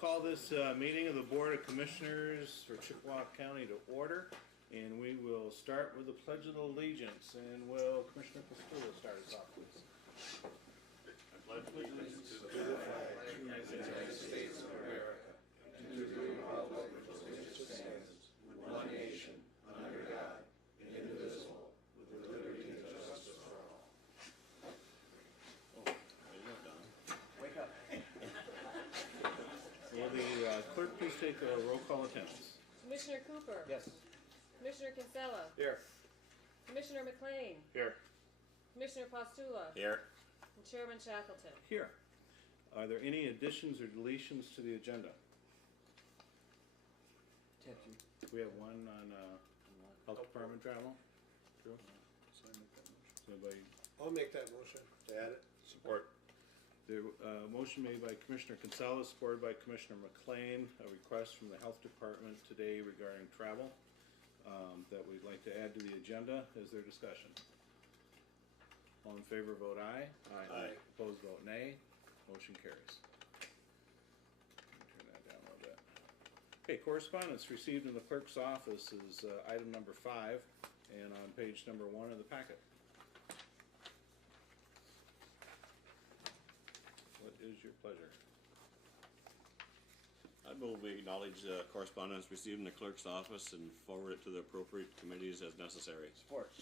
call this meeting of the Board of Commissioners for Chippewa County to order, and we will start with the Pledge of Allegiance. And will Commissioner Pastula start us off, please? I pledge allegiance to the flag of the United States of America and to the republic for which it stands, one nation, under God, indivisible, with liberty and justice for all. Wake up. Will the clerk please take a roll call attendance? Commissioner Cooper? Yes. Commissioner Kinsella? Here. Commissioner McLean? Here. Commissioner Pastula? Here. And Chairman Shackleton? Here. Are there any additions or deletions to the agenda? We have one on Health Department travel. True. So anybody? I'll make that motion to add it. Support. The motion made by Commissioner Kinsella, supported by Commissioner McLean, a request from the Health Department today regarding travel that we'd like to add to the agenda. Is there discussion? All in favor vote aye. Aye. Opposed vote nay. Motion carries. Turn that down a little bit. Okay, correspondence received in the clerk's office is item number 5 and on page number 1 of the packet. What is your pleasure? I move we acknowledge correspondence received in the clerk's office and forward it to the appropriate committees as necessary. Support.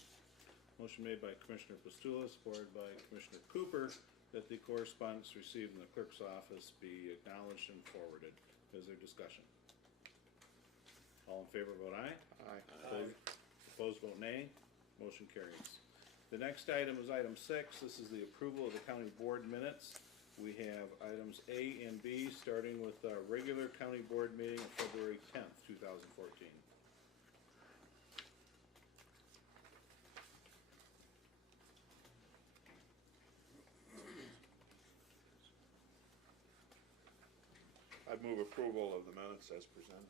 Motion made by Commissioner Pastula, supported by Commissioner Cooper, that the correspondence received in the clerk's office be acknowledged and forwarded. Is there discussion? All in favor vote aye. Aye. Opposed vote nay. Motion carries. The next item is item 6. This is the approval of the county board minutes. We have items A and B, starting with our regular county board meeting of February 10th, 2014. I'd move approval of the minutes as presented.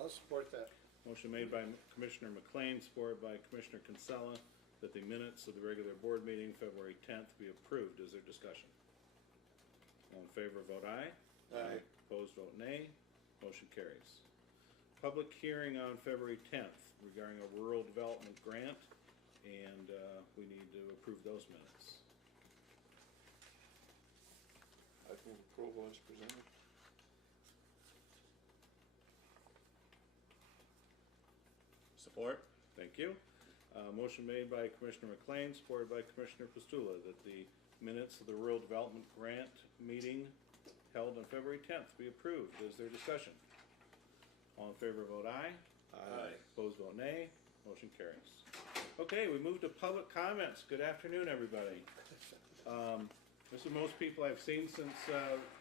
I'll support that. Motion made by Commissioner McLean, supported by Commissioner Kinsella, that the minutes of the regular board meeting February 10th be approved. Is there discussion? All in favor vote aye. Aye. Opposed vote nay. Motion carries. Public hearing on February 10th regarding a rural development grant, and we need to approve those minutes. I'd move approval as presented. Support. Thank you. Motion made by Commissioner McLean, supported by Commissioner Pastula, that the minutes of the rural development grant meeting held on February 10th be approved. Is there discussion? All in favor vote aye. Aye. Opposed vote nay. Motion carries. Okay, we move to public comments. Good afternoon, everybody. This is most people I've seen since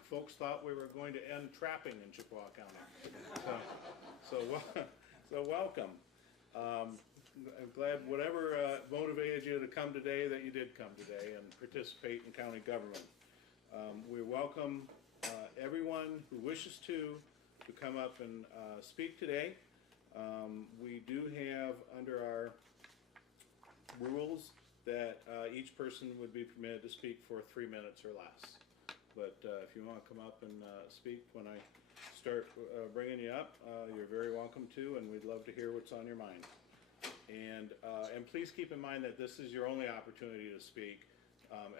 folks thought we were going to end trapping in Chippewa County. So welcome. I'm glad whatever motivated you to come today, that you did come today and participate in county government. We welcome everyone who wishes to come up and speak today. We do have under our rules that each person would be permitted to speak for 3 minutes or less. But if you want to come up and speak when I start bringing you up, you're very welcome to, and we'd love to hear what's on your mind. And please keep in mind that this is your only opportunity to speak.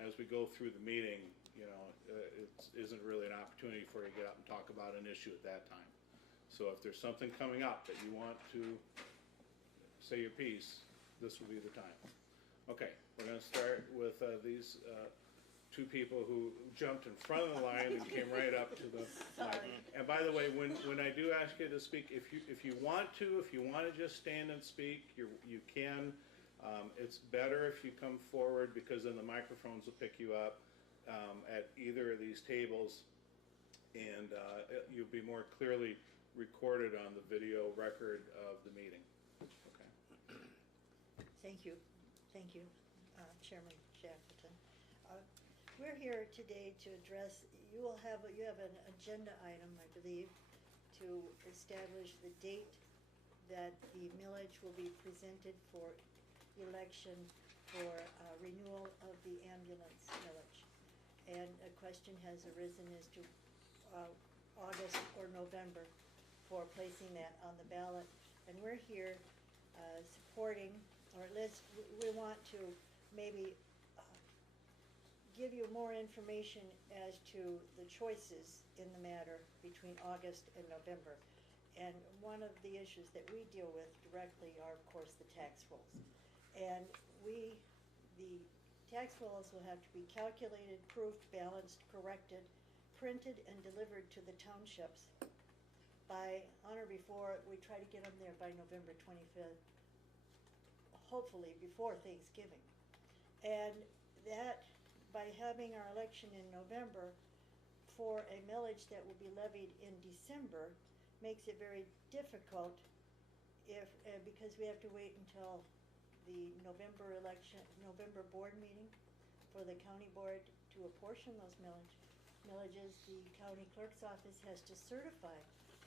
As we go through the meeting, you know, it isn't really an opportunity for you to get up and talk about an issue at that time. So if there's something coming up that you want to say your piece, this will be the time. Okay, we're going to start with these two people who jumped in front of the line and came right up to the mic. And by the way, when I do ask you to speak, if you want to just stand and speak, you can. It's better if you come forward, because then the microphones will pick you up at either of these tables, and you'll be more clearly recorded on the video record of the meeting. Okay. Thank you, Chairman Shackleton. We're here today to address, you have an agenda item, I believe, to establish the date that the millage will be presented for election for renewal of the ambulance millage. And a question has arisen as to August or November for placing that on the ballot. And we're here supporting, or at least we want to maybe give you more information as to the choices in the matter between August and November. And one of the issues that we deal with directly are, of course, the tax rolls. And the tax rolls will have to be calculated, proofed, balanced, corrected, printed, and delivered to the townships by, on or before, we try to get them there by November 25th, hopefully before Thanksgiving. And that, by having our election in November for a millage that will be levied in December, makes it very difficult if, because we have to wait until the November election, November board meeting for the county board to apportion those millages. The county clerk's office has to certify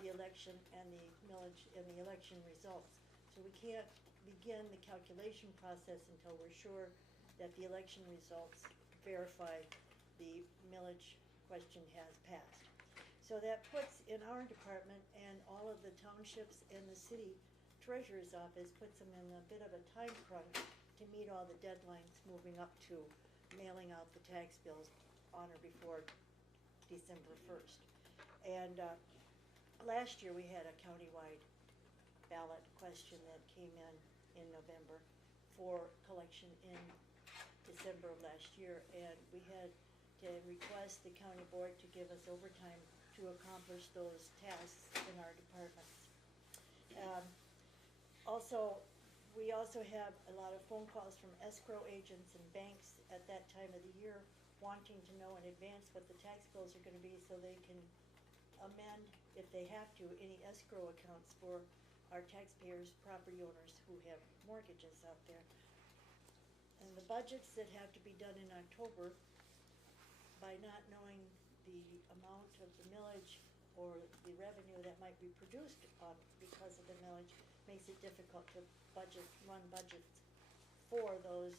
the election and the millage and the election results. So we can't begin the calculation process until we're sure that the election results verify the millage question has passed. So that puts in our department and all of the townships and the city treasurer's office, puts them in a bit of a time crunch to meet all the deadlines moving up to mailing out the tax bills on or before December 1st. And last year we had a countywide ballot question that came in November for collection in December of last year, and we had to request the county board to give us overtime to accomplish those tasks in our departments. We also have a lot of phone calls from escrow agents and banks at that time of the year wanting to know in advance what the tax bills are gonna be so they can amend, if they have to, any escrow accounts for our taxpayers, property owners who have mortgages out there. And the budgets that have to be done in October, by not knowing the amount of the millage or the revenue that might be produced because of the millage, makes it difficult to run budgets for those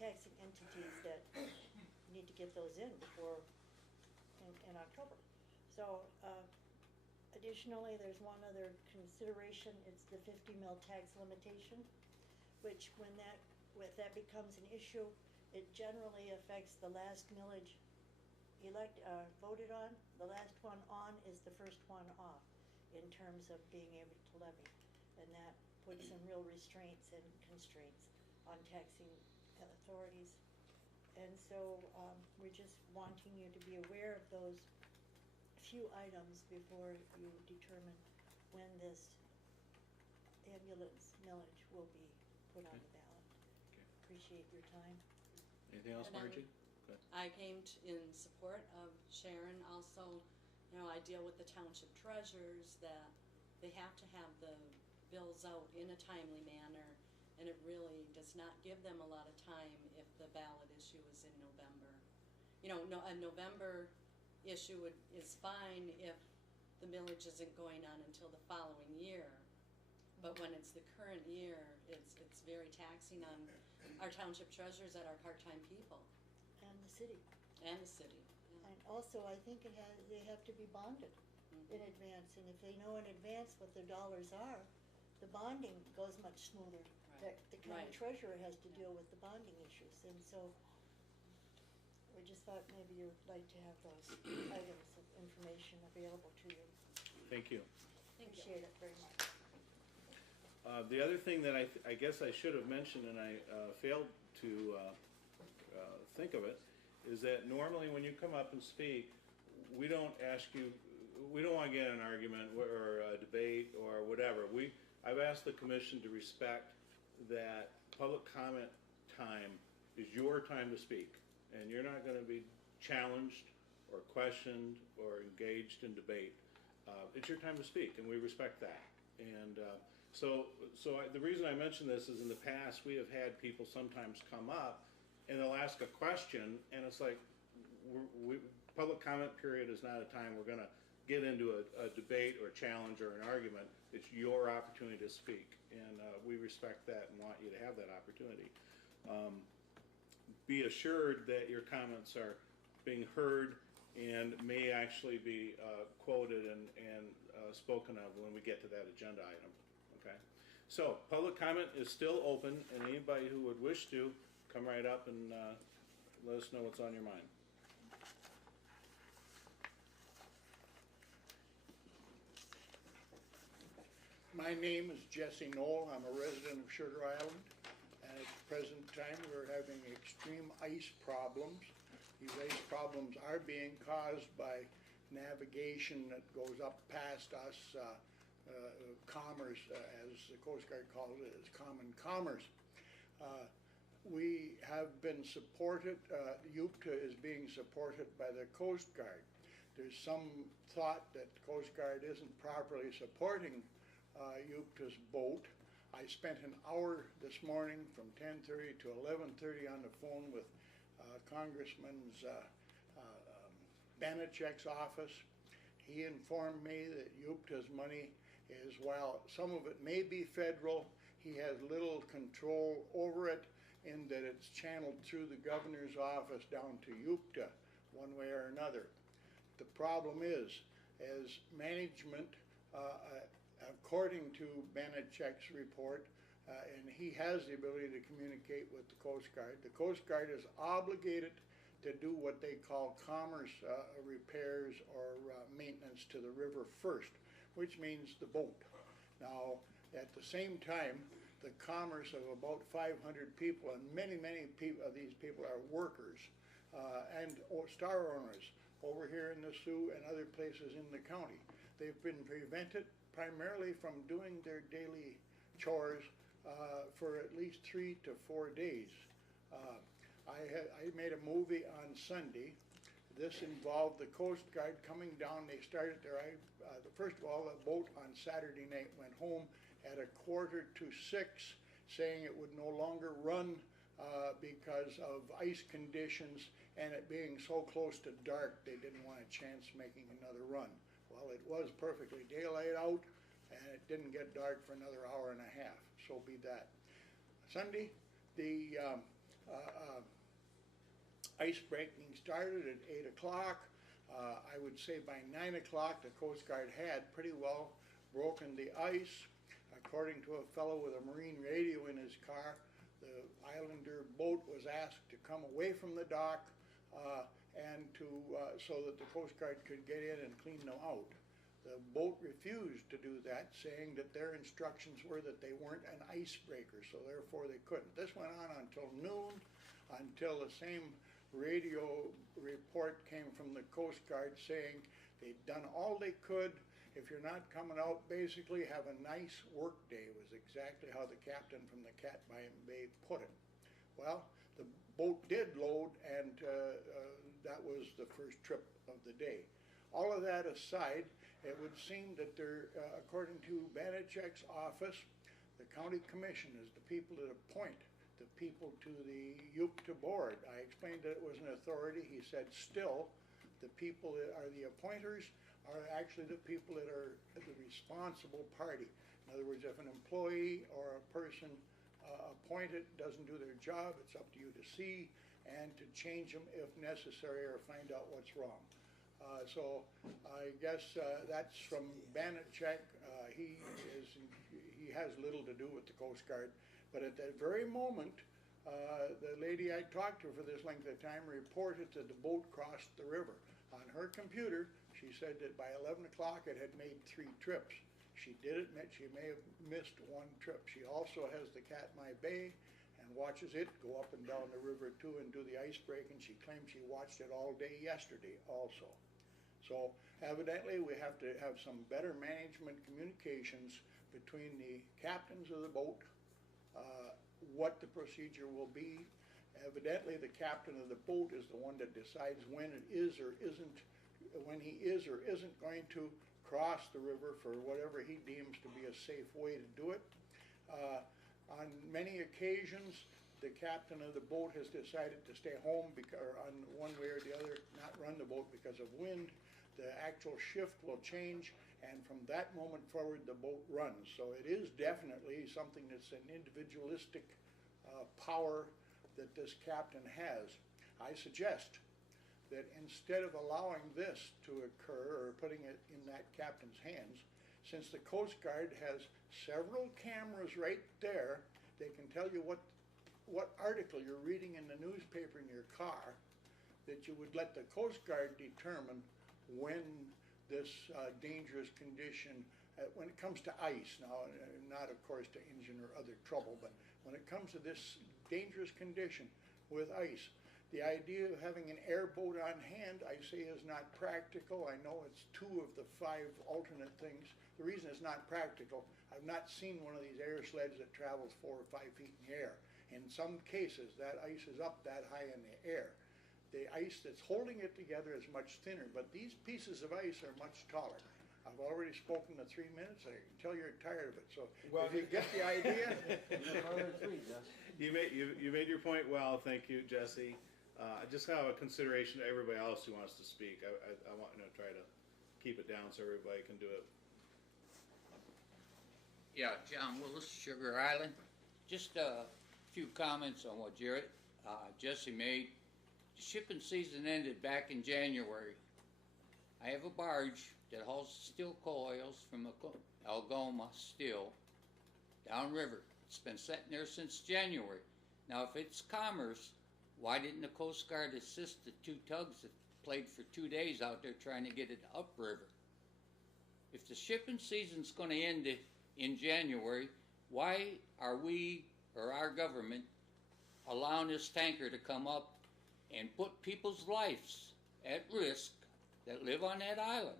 taxing entities that need to get those in before in October. So additionally, there's one other consideration. It's the 50 mil tax limitation, which when that becomes an issue, it generally affects the last millage voted on. The last one on is the first one off in terms of being able to levy. And that puts some real restraints and constraints on taxing authorities. And so we're just wanting you to be aware of those few items before you determine when this ambulance millage will be put on the ballot. Okay. Appreciate your time. Anything else, And then Margie? Go ahead. I came in support of Sharon. Also, I deal with the township treasurers that they have to have the bills out in a timely manner, and it really does not give them a lot of time if the ballot issue is in November. A November issue is fine if the millage isn't going on until the following year. But when it's the current year, it's very taxing on our township treasurers that are part-time people. And the city. And the city. Yeah. And also, I think they have to be bonded in advance, and if they know in advance what their dollars are, the bonding goes much smoother. Right. The county Right. treasurer has to deal with the bonding issues, and so we just thought maybe you'd like to have those items of information available to you. Thank you. Thank you. Appreciate it very much. The other thing that I guess I should have mentioned, and I failed to think of it, is that normally when you come up and speak, we don't ask you, we don't want to get in an argument or a debate or whatever. I've asked the commission to respect that public comment time is your time to speak, and you're not going to be challenged or questioned or engaged in debate. It's your time to speak, and we respect that. And the reason I mention this is in the past we have had people sometimes come up and they'll ask a question, and it's like, public comment period is not a time we're going to get into a debate or a challenge or an argument. It's your opportunity to speak, and we respect that and want you to have that opportunity. Be assured that your comments are being heard and may actually be quoted and spoken of when we get to that agenda item, okay? So, public comment is still open, and anybody who would wish to, come right up and let us know what's on your mind. My name is Jesse Knoll. I'm a resident of Sugar Island. And at the present time, we're having extreme ice problems. These ice problems are being caused by navigation that goes up past us, commerce, as the Coast Guard calls it, as common commerce. We have been supported, UPTA is being supported by the Coast Guard. There's some thought that the Coast Guard isn't properly supporting UPTA's boat. I spent an hour this morning from 10:30 to 11:30 on the phone with Congressman Banachek's office. He informed me that UPTA's money is, while some of it may be federal, he has little control over it in that it's channeled through the governor's office down to UPTA one way or another. The problem is, as management, according to Banachek's report, and he has the ability to communicate with the Coast Guard. The Coast Guard is obligated to do what they call commerce repairs or maintenance to the river first, which means the boat. Now, at the same time, the commerce of about 500 people, and many of these people are workers and star owners over here in the Sioux and other places in the county. They've been prevented primarily from doing their daily chores for at least 3 to 4 days. I made a movie on Sunday. This involved the Coast Guard coming down. They started their, first of all, the boat on Saturday night went home at 5:45, saying it would no longer run because of ice conditions and it being so close to dark, they didn't want a chance making another run. Well, it was perfectly daylight out, and it didn't get dark for another hour and a half. So be that. Sunday, the ice breaking started at 8 o'clock. I would say by 9 o'clock, the Coast Guard had pretty well broken the ice. According to a fellow with a marine radio in his car, the Islander boat was asked to come away from the dock and to so that the Coast Guard could get in and clean them out. The boat refused to do that, saying that their instructions were that they weren't an icebreaker, so therefore they couldn't. This went on until noon, until the same radio report came from the Coast Guard saying they'd done all they could. If you're not coming out, basically have a nice work day, was exactly how the captain from the Catbine Bay put it. Well, the boat did load, and that was the first trip of the day. All of that aside, it would seem that there, according to Banachek's office, the county commission is the people that appoint the people to the UPTA board. I explained that it was an authority. He said still, the people that are the appointers are actually the people that are the responsible party. In other words, if an employee or a person appointed doesn't do their job, it's up to you to see and to change them if necessary or find out what's wrong. So I guess that's from Banachek. He has little to do with the Coast Guard, but at that very moment, the lady I talked to for this length of time reported that the boat crossed the river. On her computer, she said that by 11 o'clock it had made 3 trips. She did admit she may have missed 1 trip. She also has the Katmai Bay and watches it go up and down the river too and do the ice breaking. She claims she watched it all day yesterday also. So evidently we have to have some better management communications between the captains of the boat, what the procedure will be. Evidently the captain of the boat is the one that decides when it is or isn't, when he is or isn't going to cross the river for whatever he deems to be a safe way to do it. On many occasions, the captain of the boat has decided to stay home because, or on one way or the other, not run the boat because of wind. The actual shift will change, and from that moment forward, the boat runs. So it is definitely something that's an individualistic power that this captain has. I suggest that instead of allowing this to occur or putting it in that captain's hands, since the Coast Guard has several cameras right there, they can tell you what article you're reading in the newspaper in your car, that you would let the Coast Guard determine when this dangerous condition, when it comes to ice, now not of course to engine or other trouble, but when it comes to this dangerous condition with ice, the idea of having an airboat on hand, I say, is not practical. I know it's 2 of the 5 alternate things. The reason it's not practical, I've not seen one of these air sleds that travels 4 or 5 feet in the air. In some cases, that ice is up that high in the air. The ice that's holding it together is much thinner, but these pieces of ice are much taller. I've already spoken to 3 minutes. I can tell you're tired of it. So Well, if you get the idea, You made your point well, thank you, Jesse. I just have a consideration to everybody else who wants to speak. I want to try to keep it down so everybody can do it. Yeah, John Willis, Sugar Island. Just a few comments on what Jesse made. The shipping season ended back in January. I have a barge that hauls steel coils from Algoma Steel downriver. It's been sitting there since January. Now, if it's commerce, why didn't the Coast Guard assist the 2 tugs that played for 2 days out there trying to get it upriver? If the shipping season's going to end in January, why are we, or our government, allowing this tanker to come up and put people's lives at risk that live on that island?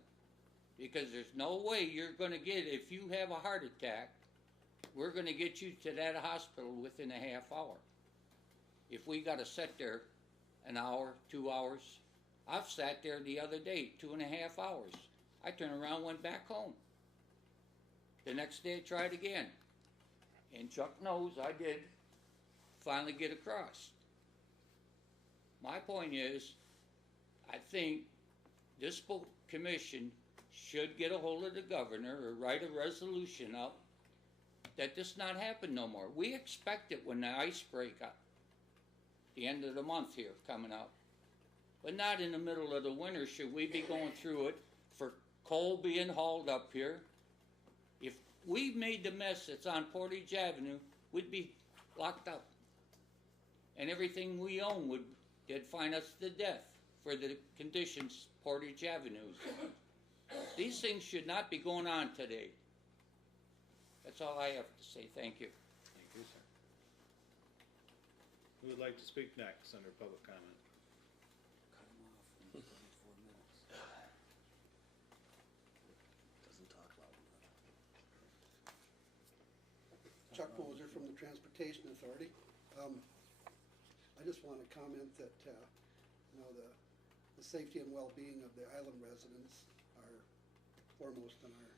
Because there's no way you're going to get, if you have a heart attack, we're going to get you to that hospital within a half hour. If we got to sit there an hour, 2 hours, I've sat there the other day, 2.5 hours. I turned around, went back home. The next day I tried again. And Chuck knows I did finally get across. My point is, I think this boat commission should get a hold of the governor or write a resolution up that this not happen no more. We expect it when the ice break up, the end of the month here coming up, but not in the middle of the winter. Should we be going through it for coal being hauled up here? If we made the mess that's on Portage Avenue, we'd be locked up, and everything we own they'd fine us to death for the conditions Portage Avenue's. These things should not be going on today. That's all I have to say. Thank you. Thank you, sir. Who would like to speak next under public comment? Chuck Moser from the Transportation Authority. I just want to comment that, the safety and well-being of the island residents are foremost on our,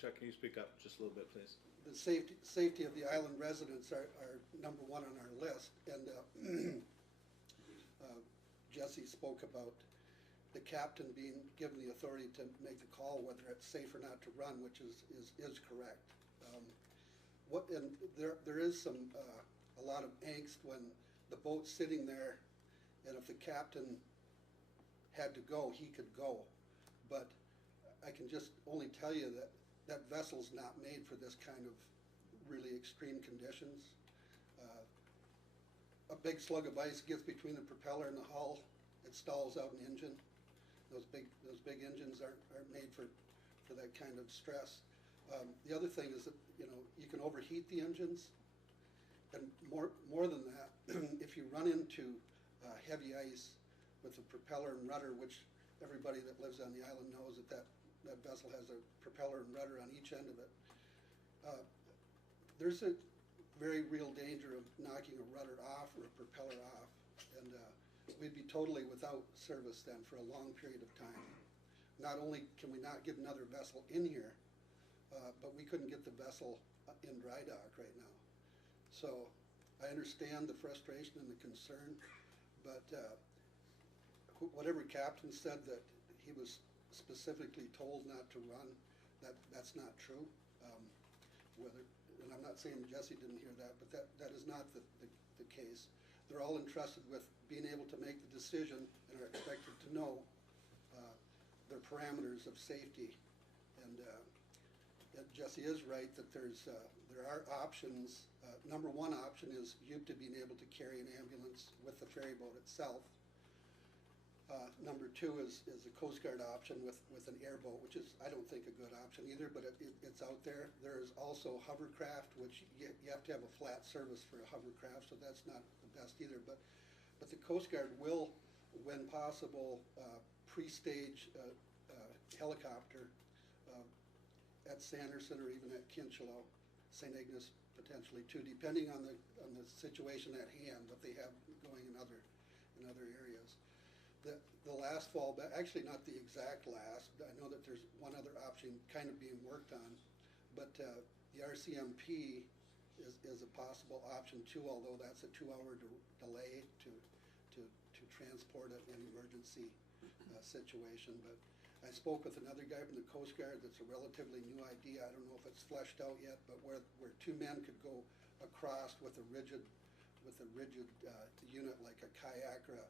Chuck, can you speak up just a little bit, please? the safety of the island residents are number 1 on our list. And Jesse spoke about the captain being given the authority to make the call whether it's safe or not to run, which is correct. And there is a lot of angst when the boat's sitting there, and if the captain had to go, he could go. But I can just only tell you that that vessel's not made for this kind of really extreme conditions. A big slug of ice gets between the propeller and the hull, it stalls out an engine. Those big engines aren't made for that kind of stress. The other thing is that you can overheat the engines, and more than that, if you run into heavy ice with the propeller and rudder, which everybody that lives on the island knows that vessel has a propeller and rudder on each end of it. There's a very real danger of knocking a rudder off or a propeller off, and we'd be totally without service then for a long period of time. Not only can we not get another vessel in here, but we couldn't get the vessel in dry dock right now. So I understand the frustration and the concern, but whatever captain said that he was specifically told not to run, that's not true. And I'm not saying Jesse didn't hear that, but that is not the case. they're all entrusted with being able to make the decision and are expected to know their parameters of safety. And Jesse is right that there are options. Number one option is UPTA being able to carry an ambulance with the ferry boat itself. Number two is a Coast Guard option with an airboat, which is, I don't think, a good option either, but it's out there. There is also hovercraft, which you have to have a flat service for a hovercraft, so that's not the best either. But the Coast Guard will, when possible, pre-stage helicopter at Sanderson or even at Kincheloe, St. Ignace potentially too, depending on the situation at hand, what they have going in other areas. The last fall, but actually not the exact last, I know that there's one other option kind of being worked on, but the RCMP is a possible option too, although that's a 2-hour delay to transport an emergency situation. But I spoke with another guy from the Coast Guard that's a relatively new idea. I don't know if it's fleshed out yet, but where two men could go across with a rigid unit like a kayak or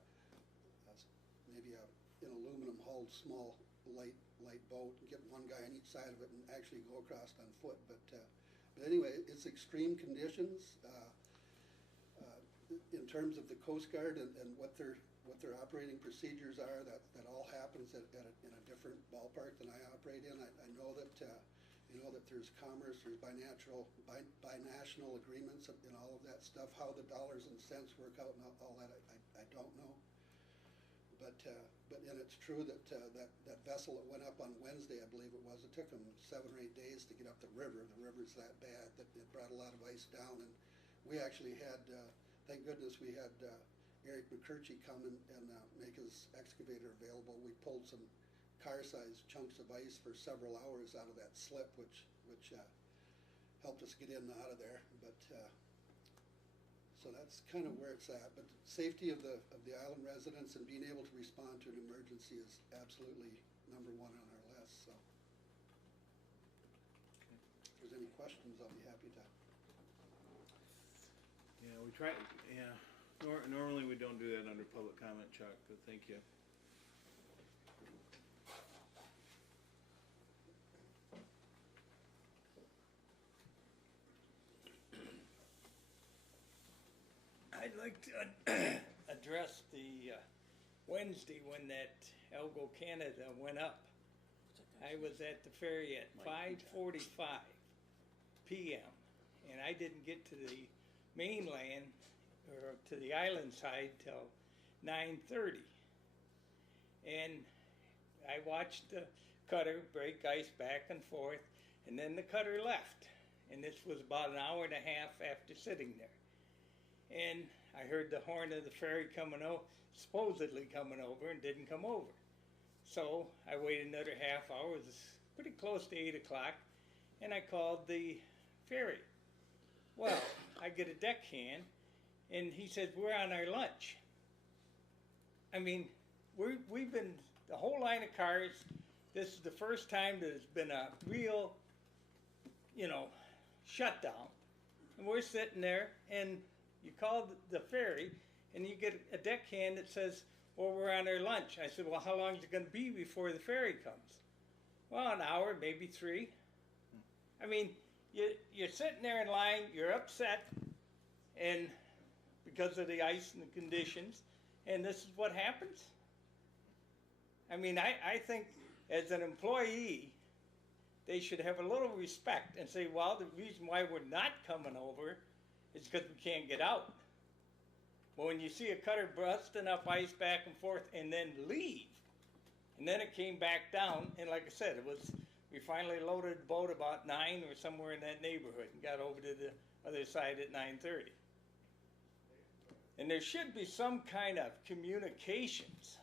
maybe an aluminum hulled small light boat, and get one guy on each side of it and actually go across on foot. But anyway, it's extreme conditions. In terms of the Coast Guard and what their operating procedures are, that all happens in a different ballpark than I operate in. I know that that there's commerce, there's binational agreements and all of that stuff. How the dollars and cents work out and all that, I don't know. But and it's true that that vessel that went up on Wednesday, I believe it was, it took them 7 or 8 days to get up the river. The river's that bad that it brought a lot of ice down, and we actually had, thank goodness, we had Eric McCurchie come and make his excavator available. We pulled some car-sized chunks of ice for several hours out of that slip, which helped us get in and out of there. But so that's kind of where it's at. But safety of the island residents and being able to respond to an emergency is absolutely number one on our list. So if there's any questions, I'll be happy to. Yeah, we try, yeah. Normally we don't do that under public comment, Chuck, but thank you. I'd like to address the Wednesday when that Elgo Canada went up. I was at the ferry at 5:45 p.m. and I didn't get to the mainland or to the island side till 9:30. And I watched the cutter break ice back and forth, and then the cutter left. And this was about an hour and a half after sitting there. And I heard the horn of the ferry supposedly coming over, and didn't come over. So I waited another half hour. It was pretty close to 8 o'clock, and I called the ferry. Well, I get a deckhand, and he says, we're on our lunch. I mean, we've been, the whole line of cars, this is the first time that it's been a real, shutdown. And we're sitting there, and you call the ferry, and you get a deckhand that says, well, we're on our lunch. I said, well, how long is it going to be before the ferry comes? Well, an hour, maybe 3. I mean, you're sitting there in line, you're upset, and because of the ice and the conditions, and this is what happens? I mean, I think as an employee, they should have a little respect and say, well, the reason why we're not coming over is because we can't get out. But when you see a cutter busting up ice back and forth and then leave, and then it came back down, and like I said, we finally loaded the boat about 9 or somewhere in that neighborhood and got over to the other side at 9:30. And there should be some kind of communications,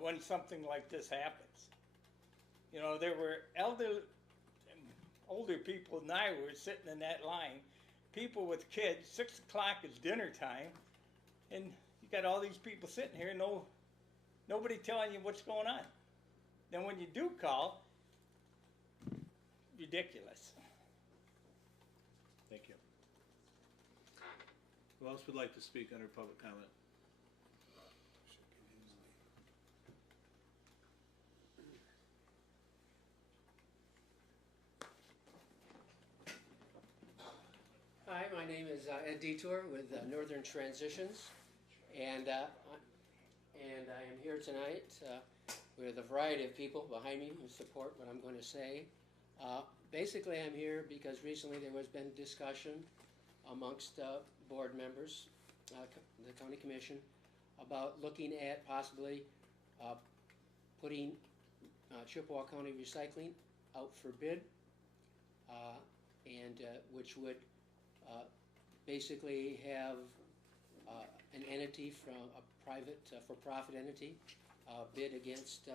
when something like this happens. There were older people than I were sitting in that line, people with kids. 6 o'clock is dinner time, and you got all these people sitting here, nobody telling you what's going on. Then when you do call, ridiculous. Thank you. Who else would like to speak under public comment? Hi, my name is Ed Detour with Northern Transitions, and I am here tonight with a variety of people behind me who support what I'm going to say. Basically, I'm here because recently there has been discussion amongst board members, the county commission, about looking at possibly putting Chippewa County recycling out for bid, and which would basically have an entity from a private for-profit entity bid against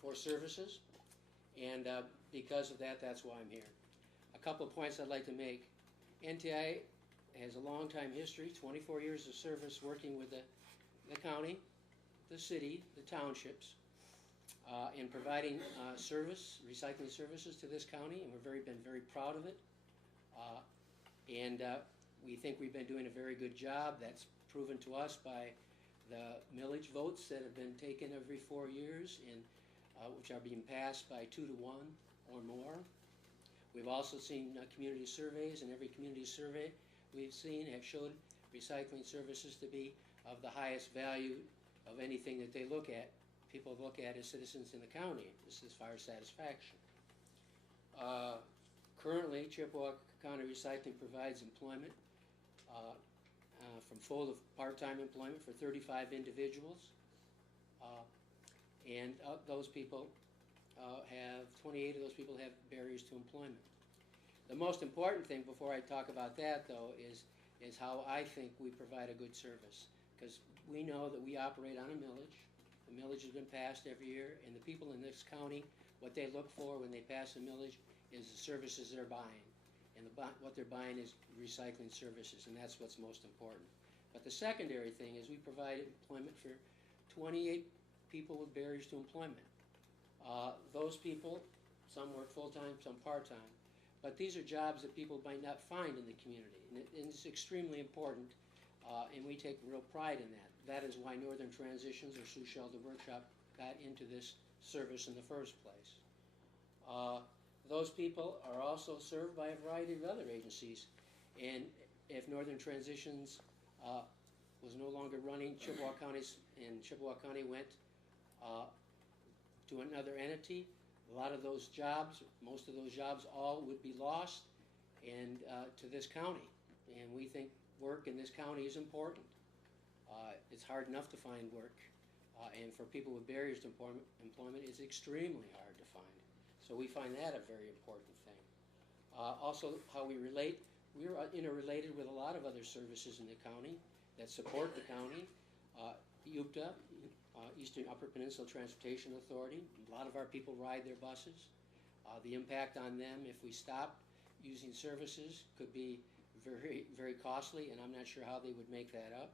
for services, and because of that, that's why I'm here. A couple of points I'd like to make. NTI has a long time history, 24 years of service working with the county, the city, the townships, in providing recycling services to this county, and we've been very proud of it. And we think we've been doing a very good job. That's proven to us by the millage votes that have been taken every 4 years, and which are being passed by 2 to 1 or more. We've also seen community surveys, and every community survey we've seen have showed recycling services to be of the highest value of anything that they look at. People look at as citizens in the county. This is fire satisfaction. Currently, Chippewa County Recycling provides employment from full to part-time employment for 35 individuals, and those people 28 of those people have barriers to employment. The most important thing before I talk about that, though, is how I think we provide a good service, because we know that we operate on a millage. The millage has been passed every year, and the people in this county, what they look for when they pass a millage is the services they're buying. And what they're buying is recycling services, and that's what's most important. But the secondary thing is we provide employment for 28 people with barriers to employment. Those people, some work full-time, some part-time, but these are jobs that people might not find in the community, and it's extremely important, and we take real pride in that. That is why Northern Transitions, or Sioux Shelter Workshop, got into this service in the first place. Those people are also served by a variety of other agencies, and if Northern Transitions was no longer running, Chippewa County went to another entity, a lot of those jobs, most of those jobs, all would be lost and to this county. And we think work in this county is important. It's hard enough to find work, and for people with barriers to employment, it's extremely hard to find. So we find that a very important thing. Also, how we relate, we're interrelated with a lot of other services in the county that support the county. UPTA, Eastern Upper Peninsula Transportation Authority, a lot of our people ride their buses. The impact on them if we stop using services could be very, very costly, and I'm not sure how they would make that up.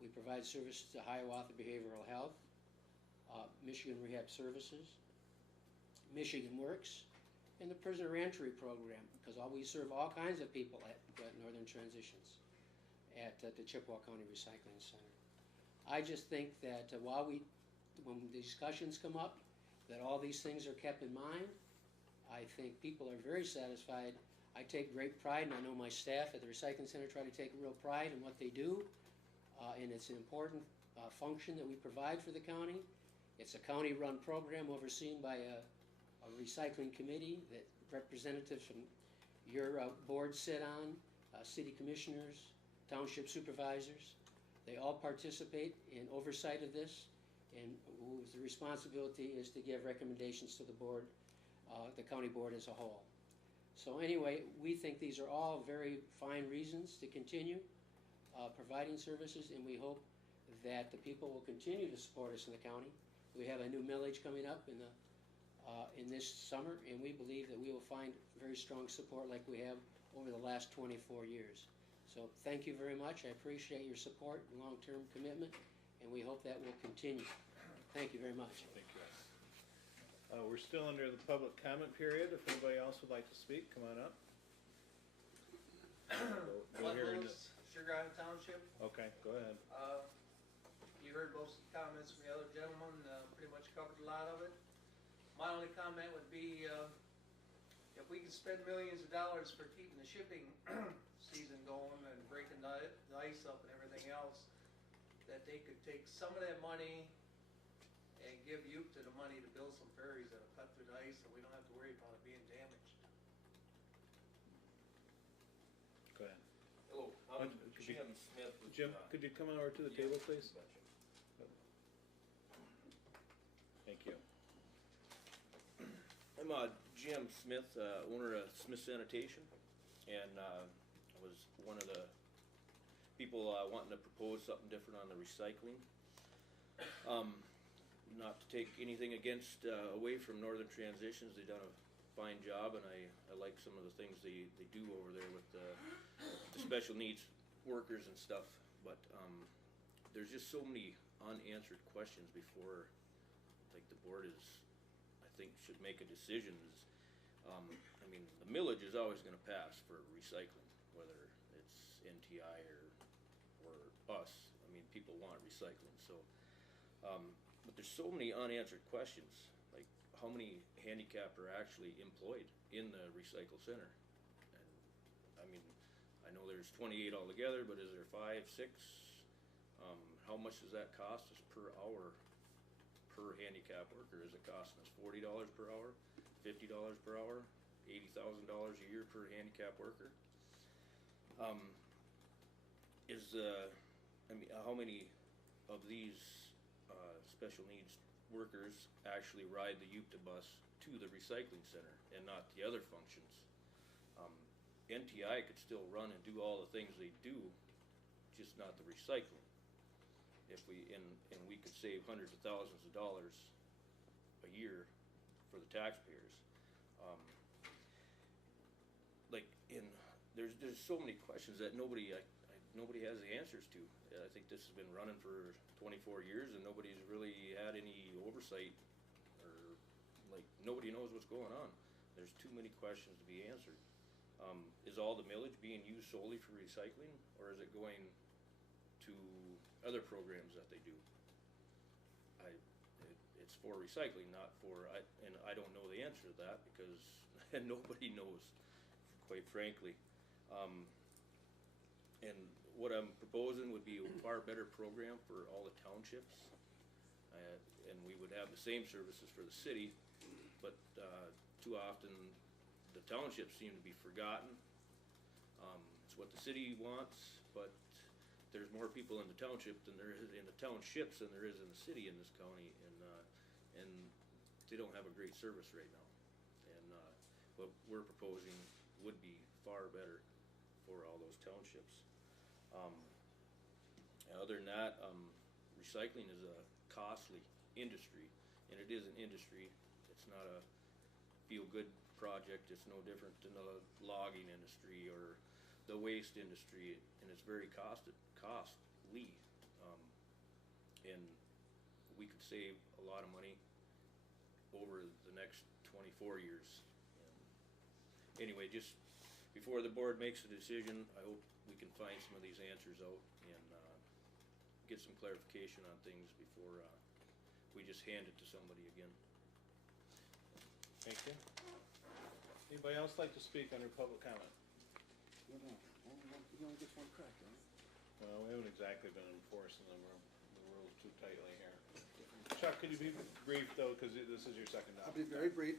We provide services to Hiawatha Behavioral Health, Michigan Rehab Services, Michigan Works, and the Prisoner Entry Program, because we serve all kinds of people at Northern Transitions at the Chippewa County Recycling Center. I just think that when the discussions come up, that all these things are kept in mind. I think people are very satisfied. I take great pride, and I know my staff at the Recycling Center try to take real pride in what they do, and it's an important function that we provide for the county. It's a county-run program overseen by a recycling committee that representatives from your board sit on, city commissioners, township supervisors. They all participate in oversight of this, and the responsibility is to give recommendations to the board, the county board as a whole. So anyway, we think these are all very fine reasons to continue providing services, and we hope that the people will continue to support us in the county. We have a new millage coming up in this summer, and we believe that we will find very strong support like we have over the last 24 years. So thank you very much. I appreciate your support and long-term commitment, and we hope that will continue. Thank you very much. Thank you. We're still under the public comment period. If anybody else would like to speak, come on up. Go here in the- Sugar Okay, go ahead. You heard most of the comments from the other gentleman, pretty much covered a lot of it. My only comment would be, if we could spend millions of dollars for keeping the shipping season going and breaking the ice up and everything else, that they could take some of that money and give Utica the money to build some ferries that'll cut through the ice, and we don't have to worry about it being damaged. Go ahead. Hello, What- I'm could you- Jim Smith with. Jim, could you come over to the table, please? Thank you. I'm Jim Smith, owner of Smith Sanitation, and I was one of the people wanting to propose something different on the recycling. Not to take anything against, away from Northern Transitions, they've done a fine job, and I like some of the things they do over there with the special needs workers and stuff, but there's just so many unanswered questions before, like, the board is, I think, should make a decision. I mean, the millage is always gonna pass for recycling, whether it's NTI or us. I mean, people want recycling, so, but there's so many unanswered questions, like how many handicapped are actually employed in the recycle center? And, I mean, I know there's 28 altogether, but is there 5, 6? How much does that cost us per hour per handicap worker? Is it costing us $40 per hour, $50 per hour, $80,000 a year per handicap worker? I mean, how many of these special needs workers actually ride the Utica bus to the recycling center and not the other functions? NTI could still run and do all the things they do, just not the recycling. If we and we could save hundreds of thousands of dollars a year for the taxpayers. There's so many questions that nobody has the answers to. I think this has been running for 24 years and nobody's really had any oversight, or like nobody knows what's going on. There's too many questions to be answered. Is all the millage being used solely for recycling, or is it going to other programs that they do? It's for recycling, not for, and I don't know the answer to that because nobody knows, quite frankly. And what I'm proposing would be a far better program for all the townships. And we would have the same services for the city, but too often the townships seem to be forgotten. It's what the city wants, but there's more people in the township than there is in the townships than there is in the city in this county, and they don't have a great service right now. And what we're proposing would be far better for all those townships. Other than that, recycling is a costly industry, and it is an industry. It's not a feel-good project. It's no different than the logging industry or the waste industry, and it's very costly. And we could save a lot of money over the next 24 years. Anyway, just before the board makes a decision, I hope we can find some of these answers out and get some clarification on things before we just hand it to somebody again. Thank you. Anybody else like to speak under public comment? You only get one crack, huh? Well, we haven't exactly been enforcing the rules too tightly here. Chuck, could you be brief though, because this is your second I'll time. be very brief.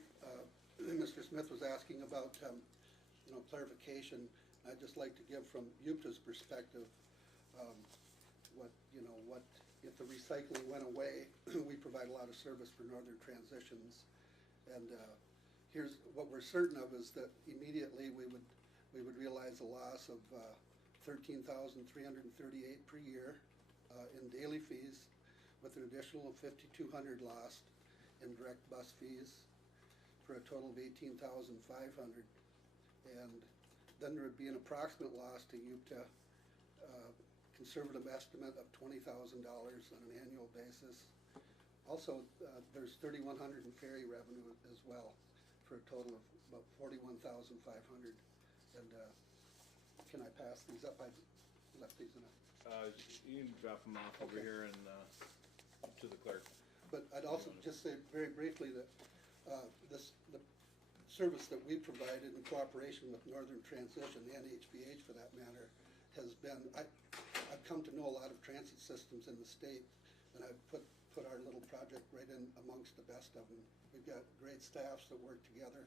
Mr. Smith was asking about, clarification. I'd just like to give from Utica's perspective, what if the recycling went away? We provide a lot of service for Northern Transitions, and here's what we're certain of is that immediately we would realize a loss of $13,338 per year in daily fees, with an additional 5,200 lost in direct bus fees, for a total of 18,500. And then there would be an approximate loss to Utica, conservative estimate of $20,000 on an annual basis. Also, there's 3,100 in ferry revenue as well, for a total of about 41,500. And can I pass these up? I left these in a You can drop them off over Okay. here and, to the clerk. But I'd also just say very briefly that the service that we provided in cooperation with Northern Transition, the NHVH for that matter, has been, I've come to know a lot of transit systems in the state, and I've put our little project right in amongst the best of them. We've got great staffs that work together,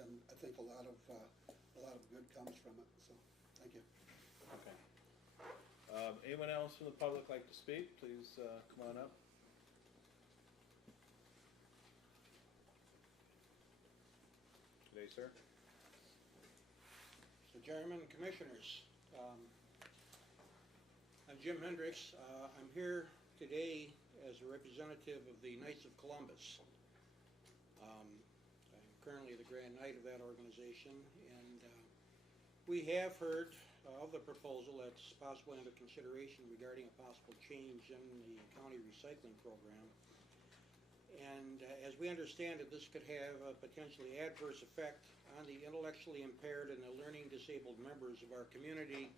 and I think a lot of good comes from it, so, thank you. Okay. Anyone else from the public like to speak? Please, come on up. Today, sir. Mr. Chairman, Commissioners, I'm Jim Hendricks. I'm here today as a representative of the Knights of Columbus. I'm currently the Grand Knight of that organization, and we have heard of the proposal that's possibly under consideration regarding a possible change in the county recycling program. And as we understand it, this could have a potentially adverse effect on the intellectually impaired and the learning disabled members of our community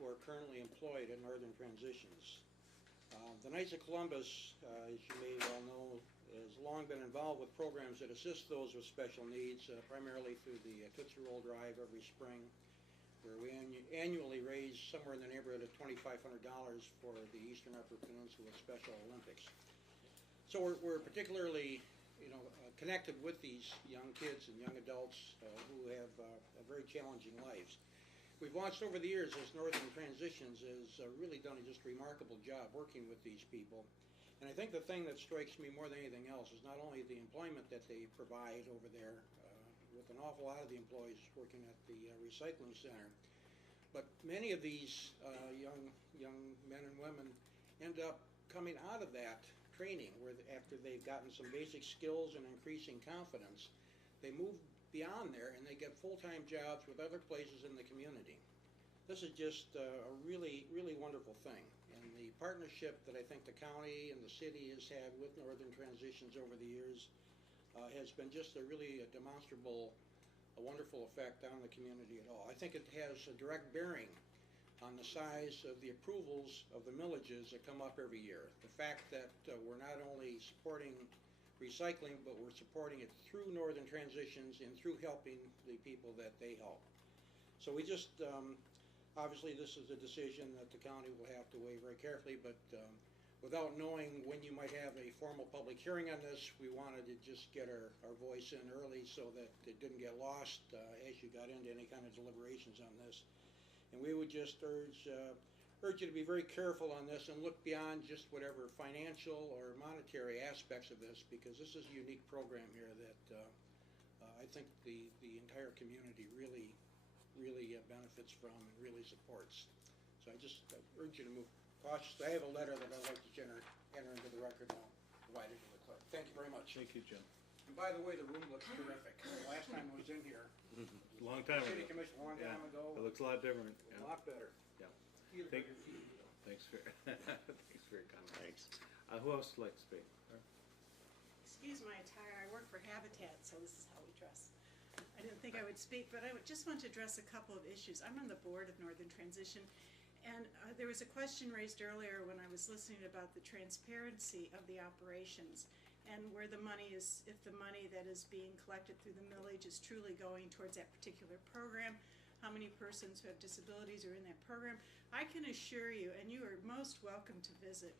who are currently employed at Northern Transitions. The Knights of Columbus, as you may well know, has long been involved with programs that assist those with special needs, primarily through the Tootsie Roll Drive every spring, where we annually raise somewhere in the neighborhood of $2,500 for the Eastern Upper Peninsula Special Olympics. So we're particularly, connected with these young kids and young adults who have very challenging lives. We've watched over the years as Northern Transitions has really done a just remarkable job working with these people. And I think the thing that strikes me more than anything else is not only the employment that they provide over there, with an awful lot of the employees working at the recycling center, but many of these young men and women end up coming out of that training where after they've gotten some basic skills and increasing confidence, they move beyond there and they get full-time jobs with other places in the community. This is just a really, really wonderful thing. And the partnership that I think the county and the city has had with Northern Transitions over the years has been just a really demonstrable, a wonderful effect on the community at all. I think it has a direct bearing on the size of the approvals of the millages that come up every year. The fact that we're not only supporting recycling, but we're supporting it through Northern Transitions and through helping the people that they help. So we just, obviously this is a decision that the county will have to weigh very carefully, but without knowing when you might have a formal public hearing on this, we wanted to just get our voice in early so that it didn't get lost as you got into any kind of deliberations on this. And we would just urge you to be very careful on this and look beyond just whatever financial or monetary aspects of this, because this is a unique program here that I think the entire community really benefits from and really supports. So I just urge you to move cautiously. I have a letter that I'd like to enter into the record now, provided to the clerk. Thank you very much. Thank you, Jim. And by the way, the room looks terrific. The last time I was in here, Long time ago. City Commission a long time ago. It looks a lot different. A lot better. Yeah. Feel Thank- better feet. Thanks for, thanks for your comment. Thanks. Who else would like to speak? Excuse my attire, I work for Habitat, so this is how we dress. I didn't think I would speak, but I just want to address a couple of issues. I'm on the board of Northern Transition, and there was a question raised earlier when I was listening about the transparency of the operations and where the money is, if the money that is being collected through the millage is truly going towards that particular program, how many persons who have disabilities are in that program. I can assure you, and you are most welcome to visit,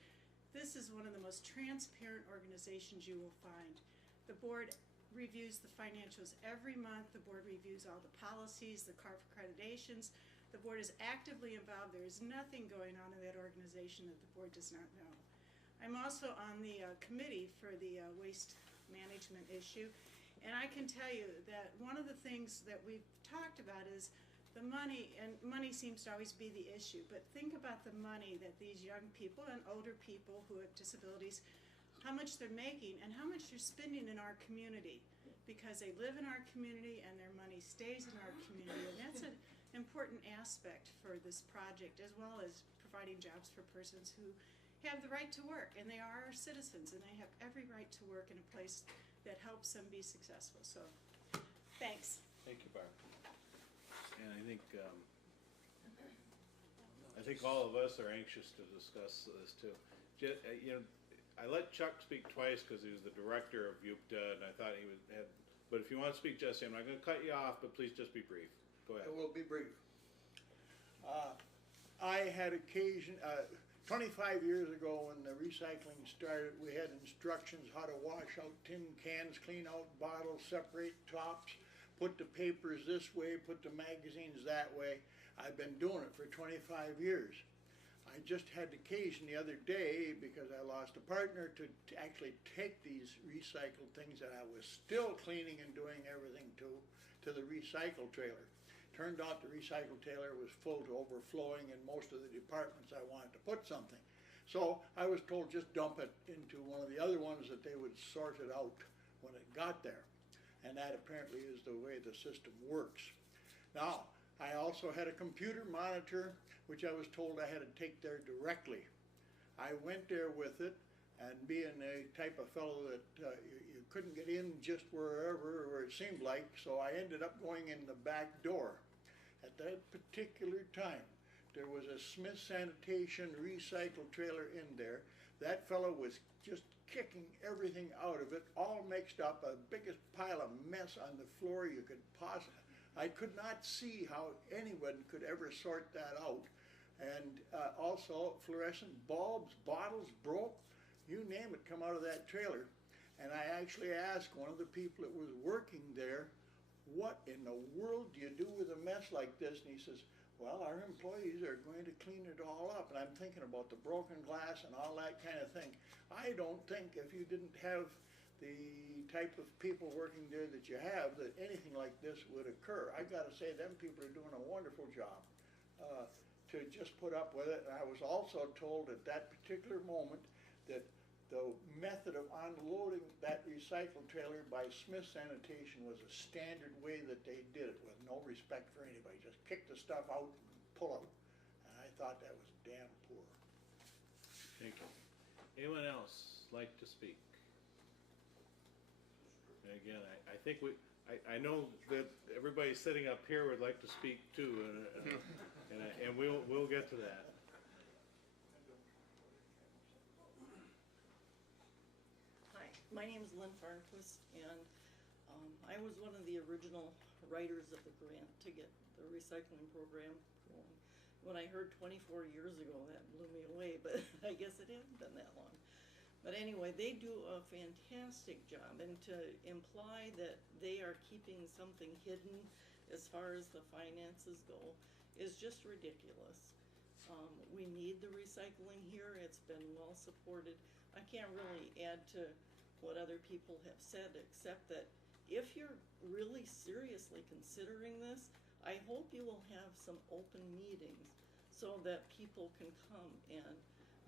this is one of the most transparent organizations you will find. The board reviews the financials every month. The board reviews all the policies, the CARF accreditations. The board is actively involved. There is nothing going on in that organization that the board does not know. I'm also on the committee for the waste management issue, and I can tell you that one of the things that we've talked about is the money, and money seems to always be the issue, but think about the money that these young people and older people who have disabilities, how much they're making and how much they're spending in our community, because they live in our community and their money stays in our community, and that's an important aspect for this project, as well as providing jobs for persons who have the right to work, and they are our citizens, and they have every right to work in a place that helps them be successful. So, thanks. Thank you, Barb. And I think think all of us are anxious to discuss this too. You know, I let Chuck speak twice because he was the director of UPTA, and I thought he would have. But if you want to speak, Jesse, I'm not going to cut you off, but please just be brief. Go ahead. It will be brief. I had occasion, 25 years ago when the recycling started, we had instructions how to wash out tin cans, clean out bottles, separate tops, put the papers this way, put the magazines that way. I've been doing it for 25 years. I just had occasion the other day, because I lost a partner, to actually take these recycled things that I was still cleaning and doing everything to the recycle trailer. Turned out the recycle trailer was full to overflowing in most of the departments I wanted to put something. So I was told just dump it into one of the other ones that they would sort it out when it got there. And that apparently is the way the system works. Now, I also had a computer monitor, which I was told I had to take there directly. I went there with it, and being a type of fellow that you couldn't get in just wherever, where it seemed like, so I ended up going in the back door. At that particular time, there was a Smith Sanitation recycle trailer in there. That fellow was just kicking everything out of it, all mixed up, a biggest pile of mess on the floor you could possibly. I could not see how anyone could ever sort that out. And also fluorescent bulbs, bottles broke, you name it, come out of that trailer. And I actually asked one of the people that was working there, what in the world do you do with a mess like this? And he says, well, our employees are going to clean it all up. And I'm thinking about the broken glass and all that kind of thing. I don't think if you didn't have the type of people working there that you have, that anything like this would occur. I gotta say, them people are doing a wonderful job to just put up with it. And I was also told at that particular moment that the method of unloading that recycle trailer by Smith Sanitation was a standard way that they did it, with no respect for anybody. Just kick the stuff out and pull out. And I thought that was damn poor. Thank you. Anyone else like to speak? And again, I think I know that everybody sitting up here would like to speak too, and we'll get to that. My name is Lynn Farnquist, and I was one of the original writers of the grant to get the recycling program going. When I heard 24 years ago, that blew me away, but I guess it hasn't been that long. But anyway, they do a fantastic job, and to imply that they are keeping something hidden as far as the finances go is just ridiculous. We need the recycling here. It's been well supported. I can't really add to what other people have said, except that if you're really seriously considering this, I hope you will have some open meetings so that people can come and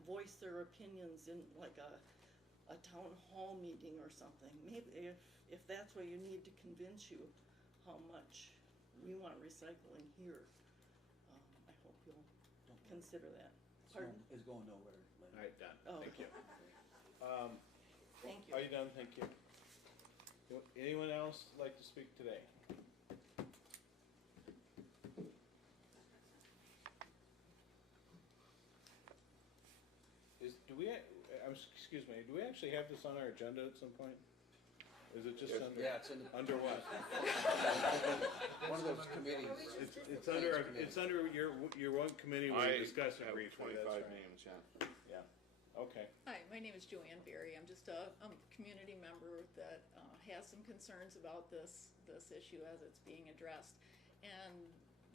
voice their opinions in like a town hall meeting or something. Maybe if that's what you need to convince you how much we want recycling here, I hope you'll consider that. Pardon? It's going nowhere. All right, done. Oh. Thank you. Thank you. Are you done? Thank you. Anyone else like to speak today? Excuse me, do we actually have this on our agenda at some point? Is it just under? Yeah, it's in the. Under what? One of those committees. It's under your one committee where you discussed it have briefly. 25 That's right. names, Yeah. Okay. Hi, my name is Joanne Berry. I'm just a community member that has some concerns about this issue as it's being addressed. And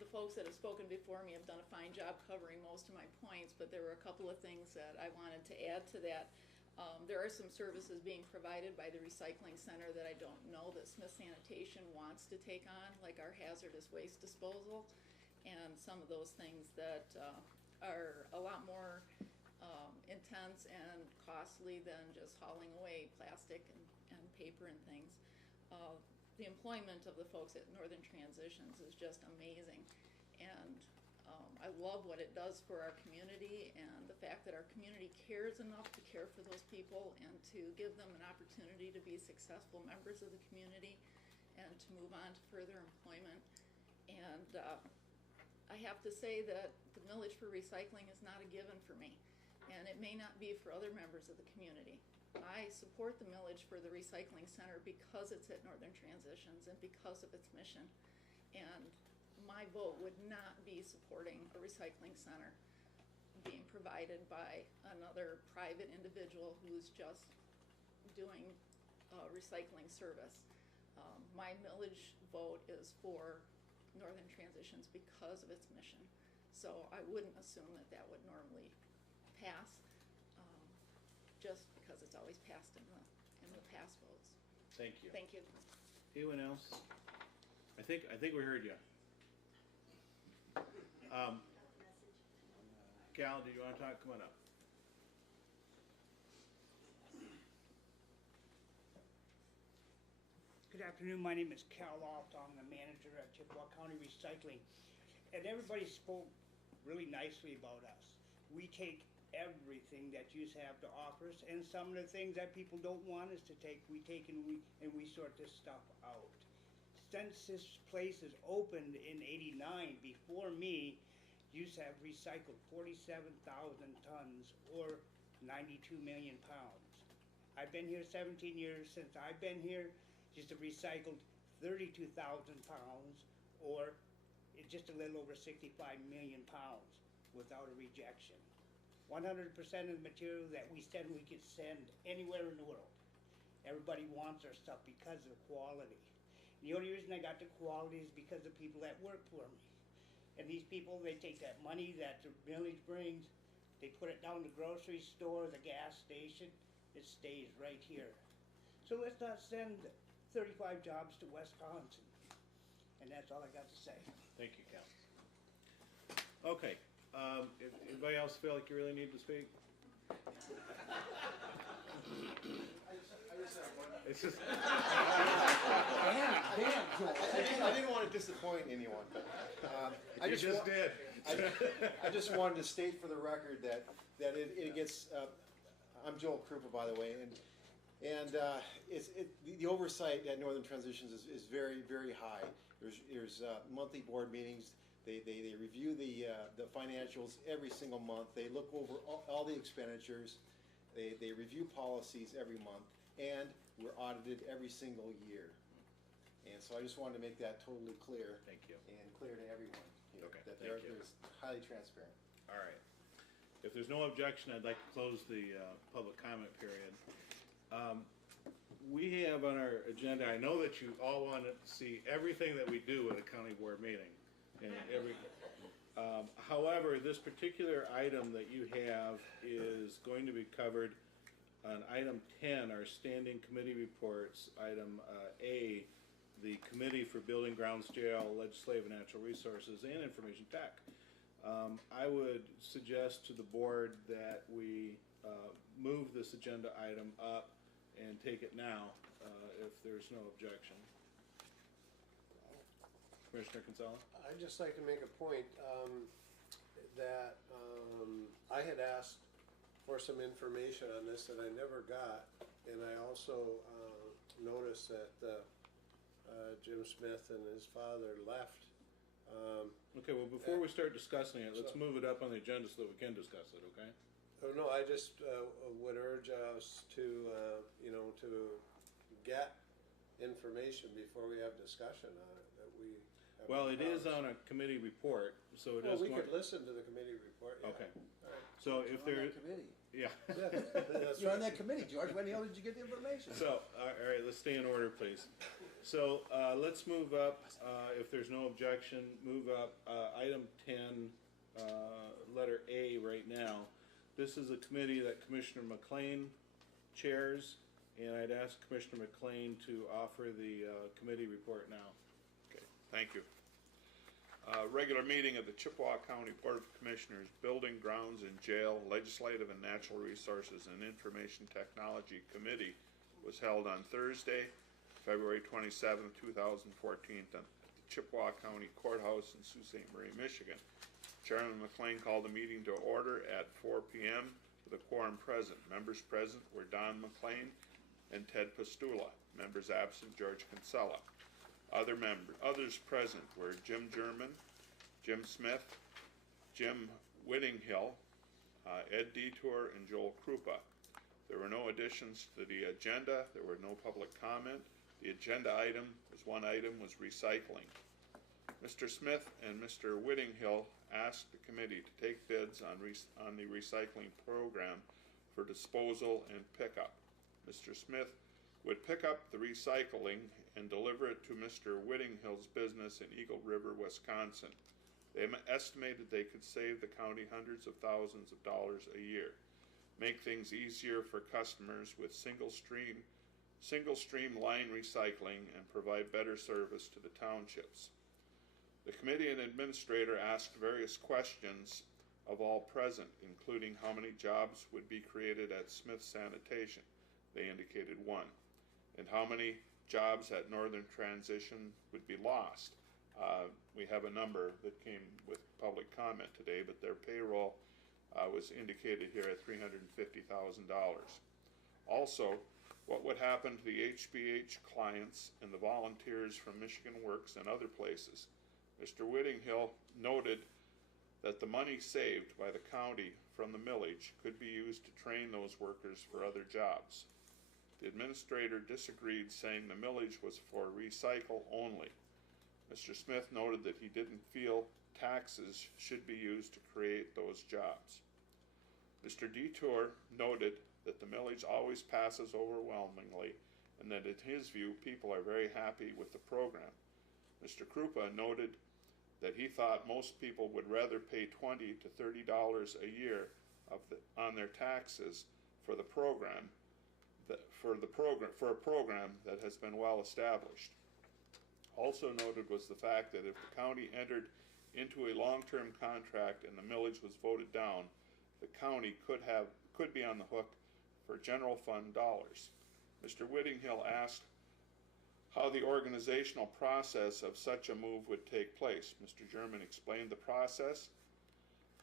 the folks that have spoken before me have done a fine job covering most of my points, but there were a couple of things that I wanted to add to that. There are some services being provided by the recycling center that I don't know that Smith Sanitation wants to take on, like our hazardous waste disposal, and some of those things that are a lot more intense and costly than just hauling away plastic and paper and things. The employment of the folks at Northern Transitions is just amazing, and I love what it does for our community, and the fact that our community cares enough to care for those people and to give them an opportunity to be successful members of the community and to move on to further employment. And I have to say that the millage for recycling is not a given for me, and it may not be for other members of the community. I support the millage for the recycling center because it's at Northern Transitions and because of its mission. And my vote would not be supporting a recycling center being provided by another private individual who's just doing recycling service. My millage vote is for Northern Transitions because of its mission. So I wouldn't assume that that would normally pass, just because it's always passed in the past votes. Thank you. Thank you. Anyone else? I think we heard you. Cal, do you want to talk? Come on up. Good afternoon, my name is Cal Loft, I'm the manager at Chippewa County Recycling, and everybody spoke really nicely about us. We take everything that you have to offer us, and some of the things that people don't want us to take, we take and we sort this stuff out. Since this place is opened in '89, before me, you have recycled 47,000 tons or 92 million pounds. I've been here 17 years. Since I've been here, just have recycled 32,000 pounds or just a little over 65 million pounds without a rejection. 100% of the material that we send, we can send anywhere in the world. Everybody wants our stuff because of the quality. The only reason I got the quality is because of people that work for me. And these people, they take that money that the village brings, they put it down the grocery store, the gas station, it stays right here. So let's not send 35 jobs to Wisconsin. And that's all I got to say. Thank you, Cal. Okay, if anybody else feel like you really need to speak? It's just. I didn't want to disappoint anyone, but I just did. I just wanted to state for the record that it gets. I'm Joel Krupa, by the way, and the oversight at Northern Transitions is very, very high. There's monthly board meetings. They review the financials every single month. They look over all the expenditures. They review policies every month, and we're audited every single year. And so I just wanted to make that totally clear. Thank you. And clear to everyone. Okay, that thank you. There's highly transparent. All right. If there's no objection, I'd like to close the public comment period. We have on our agenda, I know that you all want to see everything that we do at a county board meeting. And however, this particular item that you have is going to be covered on item 10, our standing committee reports, item A, the Committee for Building, Grounds, Jail, Legislative and Natural Resources, and Information Tech. I would suggest to the board that we move this agenda item up and take it now if there's no objection. Commissioner Kinsella? I'd just like to make a point that I had asked for some information on this that I never got, and I also noticed that Jim Smith and his father left. Okay, well, before we start discussing it, let's move it up on the agenda so that we can discuss it, okay? Oh, no, I just would urge us to, to get information before we have discussion on it, that we have. Well, it is on a committee report, so it is. Well, we could listen to the committee report, yeah. Okay. All right. So if there. Committee. Yeah. You're on that committee, George. When the hell did you get the information? So, all right, let's stay in order, please. So, let's move up, if there's no objection, move up item 10, letter A right now. This is a committee that Commissioner McLean chairs, and I'd ask Commissioner McLean to offer the committee report now. Okay, thank you. Regular meeting of the Chippewa County Board of Commissioners, Building, Grounds, and Jail, Legislative and Natural Resources and Information Technology Committee was held on Thursday, February 27, 2014, at the Chippewa County Courthouse in Sault Ste. Marie, Michigan. Chairman McLean called the meeting to order at 4 p.m. with a quorum present. Members present were Don McLean and Ted Pastula. Members absent, George Kinsella. Others present were Jim German, Jim Smith, Jim Whittinghill, Ed Detour, and Joel Krupa. There were no additions to the agenda. There were no public comment. The agenda item was recycling. Mr. Smith and Mr. Whittinghill asked the committee to take bids on the recycling program for disposal and pickup. Mr. Smith would pick up the recycling and deliver it to Mr. Whittinghill's business in Eagle River, Wisconsin. They estimated they could save the county hundreds of thousands of dollars a year, make things easier for customers with single stream line recycling, and provide better service to the townships. The committee and administrator asked various questions of all present, including how many jobs would be created at Smith Sanitation. They indicated 1. And how many jobs at Northern Transition would be lost. We have a number that came with public comment today, but their payroll was indicated here at $350,000. Also, what would happen to the HBH clients and the volunteers from Michigan Works and other places? Mr. Whittinghill noted that the money saved by the county from the millage could be used to train those workers for other jobs. The administrator disagreed, saying the millage was for recycle only. Mr. Smith noted that he didn't feel taxes should be used to create those jobs. Mr. Detour noted that the millage always passes overwhelmingly, and that in his view, people are very happy with the program. Mr. Krupa noted that he thought most people would rather pay $20 to $30 a year on their taxes for a program that has been well established. Also noted was the fact that if the county entered into a long-term contract and the millage was voted down, the county could be on the hook for general fund dollars. Mr. Whittinghill asked how the organizational process of such a move would take place. Mr. German explained the process.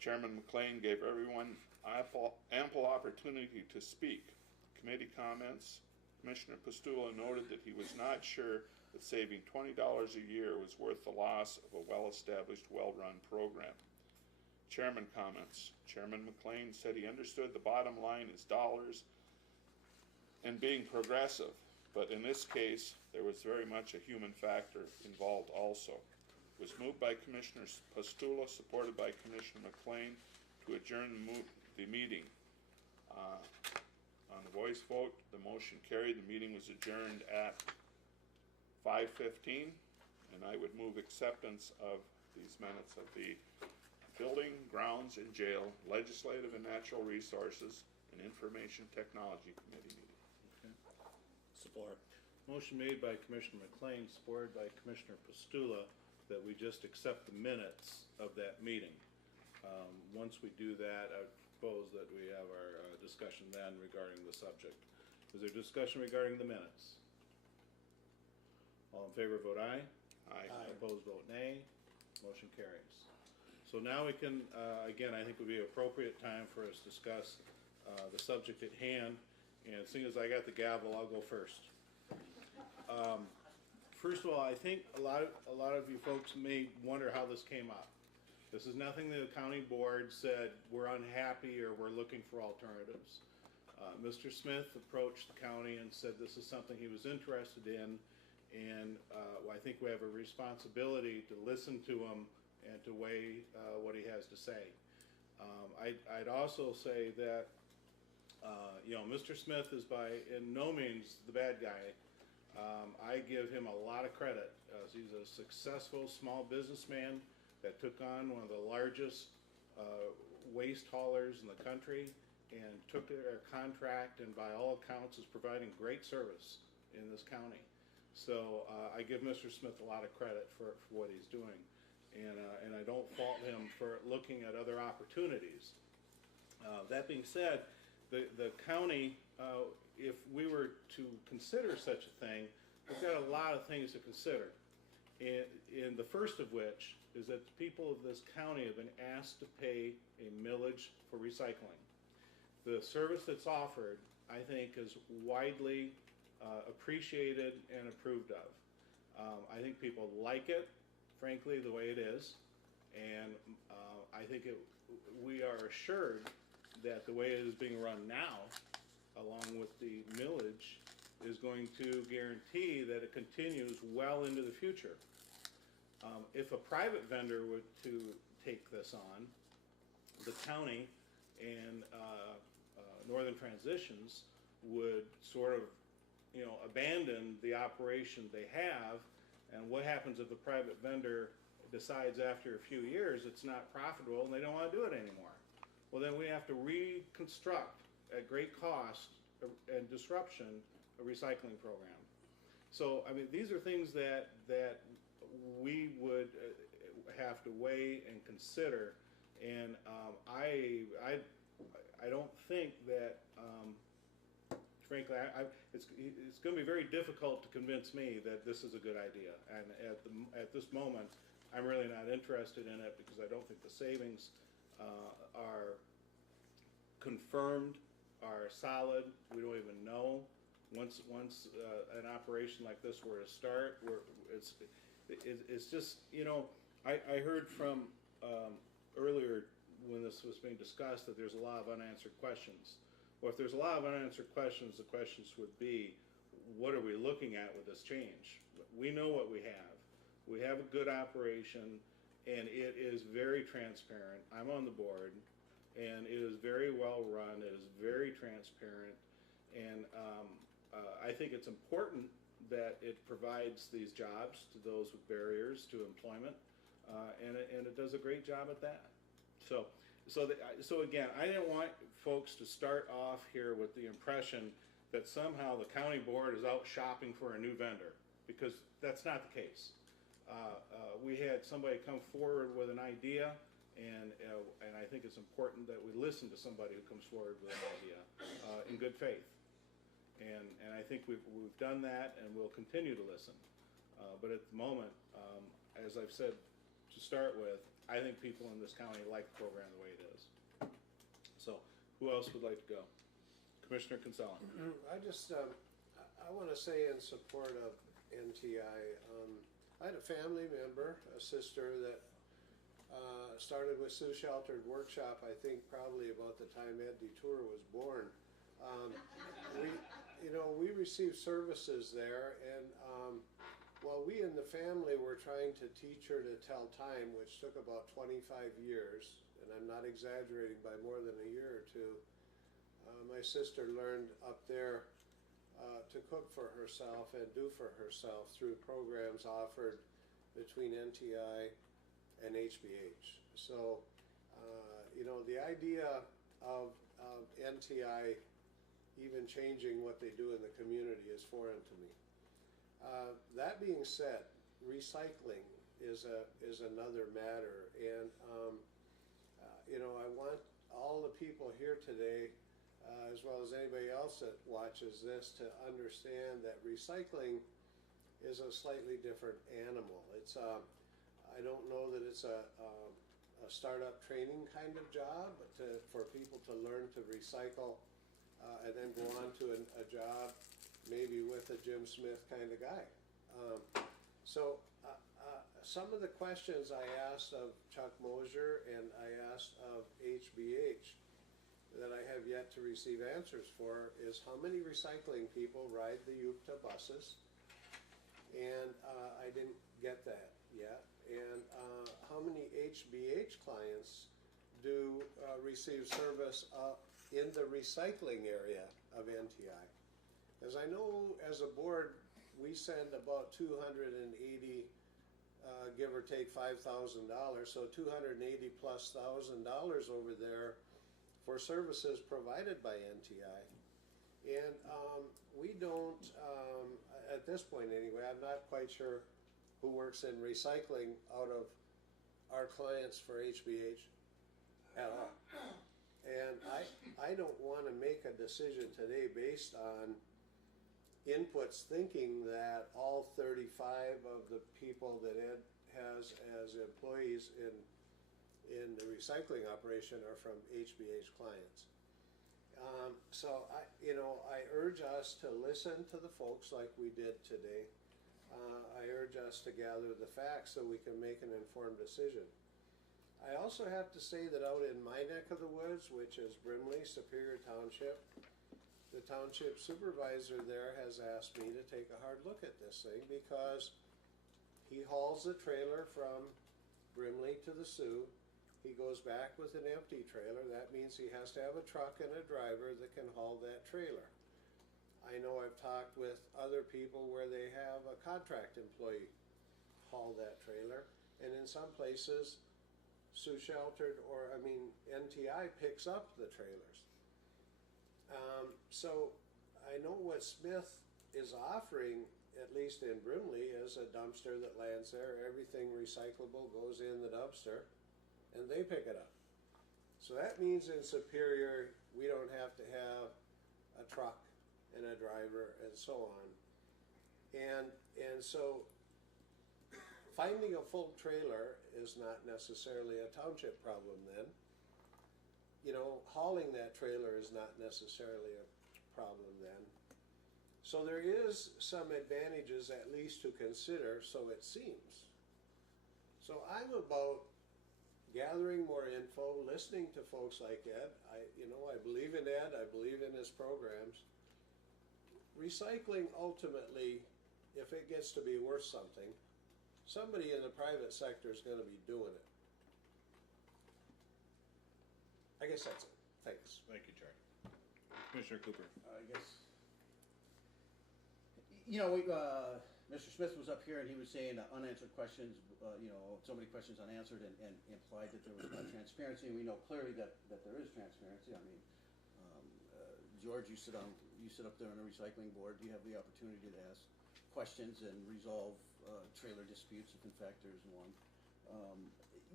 Chairman McLean gave everyone ample opportunity to speak. Committee comments. Commissioner Pastula noted that he was not sure that saving $20 a year was worth the loss of a well-established, well-run program. Chairman comments. Chairman McLean said he understood the bottom line is dollars and being progressive, but in this case, there was very much a human factor involved also. It was moved by Commissioner Pastula, supported by Commissioner McLean, to adjourn the meeting. On the voice vote, the motion carried. The meeting was adjourned at 5:15, and I would move acceptance of these minutes of the Building, Grounds, and Jail, Legislative and Natural Resources, and Information Technology Committee meeting. Okay. Support. Motion made by Commissioner McLean, supported by Commissioner Pastula, that we just accept the minutes of that meeting. Once we do that, I propose that we have our discussion then regarding the subject. Is there discussion regarding the minutes? All in favor vote aye. Aye. Opposed vote nay. Motion carries. So now we can, again, I think would be an appropriate time for us to discuss the subject at hand. And seeing as I got the gavel, I'll go first. First of all, I think a lot of you folks may wonder how this came up. This is nothing the county board said we're unhappy or we're looking for alternatives. Mr. Smith approached the county and said this is something he was interested in, and I think we have a responsibility to listen to him and to weigh what he has to say. I'd also say that Mr. Smith is by in no means the bad guy. I give him a lot of credit. He's a successful small businessman that took on one of the largest waste haulers in the country and took their contract, and by all accounts is providing great service in this county. So I give Mr. Smith a lot of credit for what he's doing, and I don't fault him for looking at other opportunities. That being said, the county, if we were to consider such a thing, we've got a lot of things to consider. And the first of which is that the people of this county have been asked to pay a millage for recycling. The service that's offered, I think, is widely appreciated and approved of. I think people like it, frankly, the way it is. And I think we are assured that the way it is being run now, along with the millage, is going to guarantee that it continues well into the future. If a private vendor were to take this on, the county and Northern Transitions would sort of, abandon the operation they have. And what happens if the private vendor decides after a few years it's not profitable and they don't want to do it anymore? Well, then we have to reconstruct at great cost and disruption a recycling program. So, I mean, these are things that we would have to weigh and consider. And I don't think that, frankly, it's going to be very difficult to convince me that this is a good idea. And at this moment, I'm really not interested in it because I don't think the savings are confirmed, are solid. We don't even know. Once an operation like this were to start, it's just, I heard from earlier when this was being discussed that there's a lot of unanswered questions. Well, if there's a lot of unanswered questions, the questions would be, what are we looking at with this change? We know what we have. We have a good operation, and it is very transparent. I'm on the board, and it is very well run. It is very transparent, and I think it's important that it provides these jobs to those with barriers to employment, and it does a great job at that. So again, I didn't want folks to start off here with the impression that somehow the county board is out shopping for a new vendor, because that's not the case. We had somebody come forward with an idea, and I think it's important that we listen to somebody who comes forward with an idea in good faith. And I think we've done that, and we'll continue to listen. But at the moment, as I've said to start with, I think people in this county like the program the way it is. So, who else would like to go? Commissioner Kinsella. I just, I want to say in support of NTI, I had a family member, a sister that started with Sioux Sheltered Workshop, I think probably about the time Ed Detour was born. We received services there, and while we in the family were trying to teach her to tell time, which took about 25 years, and I'm not exaggerating by more than a year or two, my sister learned up there to cook for herself and do for herself through programs offered between NTI and HBH. So, the idea of NTI even changing what they do in the community is foreign to me. That being said, recycling is another matter, and I want all the people here today, as well as anybody else that watches this, to understand that recycling is a slightly different animal. It's I don't know that it's a startup training kind of job, but for people to learn to recycle and then go on to a job maybe with a Jim Smith kind of guy. Some of the questions I asked of Chuck Mosier and I asked of HBH that I have yet to receive answers for is how many recycling people ride the UPTA buses, and I didn't get that yet, and how many HBH clients do receive service in the recycling area of NTI. As I know, as a board, we send about 280, give or take $5,000, so $280 plus $1,000 over there for services provided by NTI. And we don't, at this point anyway, I'm not quite sure who works in recycling out of our clients for HBH at all. And I don't want to make a decision today based on inputs thinking that all 35 of the people that Ed has as employees in the recycling operation are from HBH clients. So I urge us to listen to the folks like we did today. I urge us to gather the facts so we can make an informed decision. I also have to say that out in my neck of the woods, which is Brimley, Superior Township, the township supervisor there has asked me to take a hard look at this thing because he hauls the trailer from Brimley to the Sioux. He goes back with an empty trailer. That means he has to have a truck and a driver that can haul that trailer. I know I've talked with other people where they have a contract employee haul that trailer, and in some places, Sioux Sheltered NTI picks up the trailers. So I know what Smith is offering, at least in Brimley, is a dumpster that lands there. Everything recyclable goes in the dumpster, and they pick it up. So that means in Superior, we don't have to have a truck and a driver and so on. And so finding a full trailer is not necessarily a township problem then. You know, hauling that trailer is not necessarily a problem then. So there is some advantages at least to consider, so it seems. So I'm about gathering more info, listening to folks like Ed. I believe in Ed, I believe in his programs. Recycling ultimately, if it gets to be worth something, somebody in the private sector is going to be doing it. I guess that's it. Thanks. Thank you, Charlie. Commissioner Cooper. I guess, Mr. Smith was up here and he was saying unanswered questions, so many questions unanswered and implied that there was not transparency. And we know clearly that there is transparency. I mean, George, you sit up there on the recycling board. You have the opportunity to ask questions and resolve trailer disputes if in fact there's one.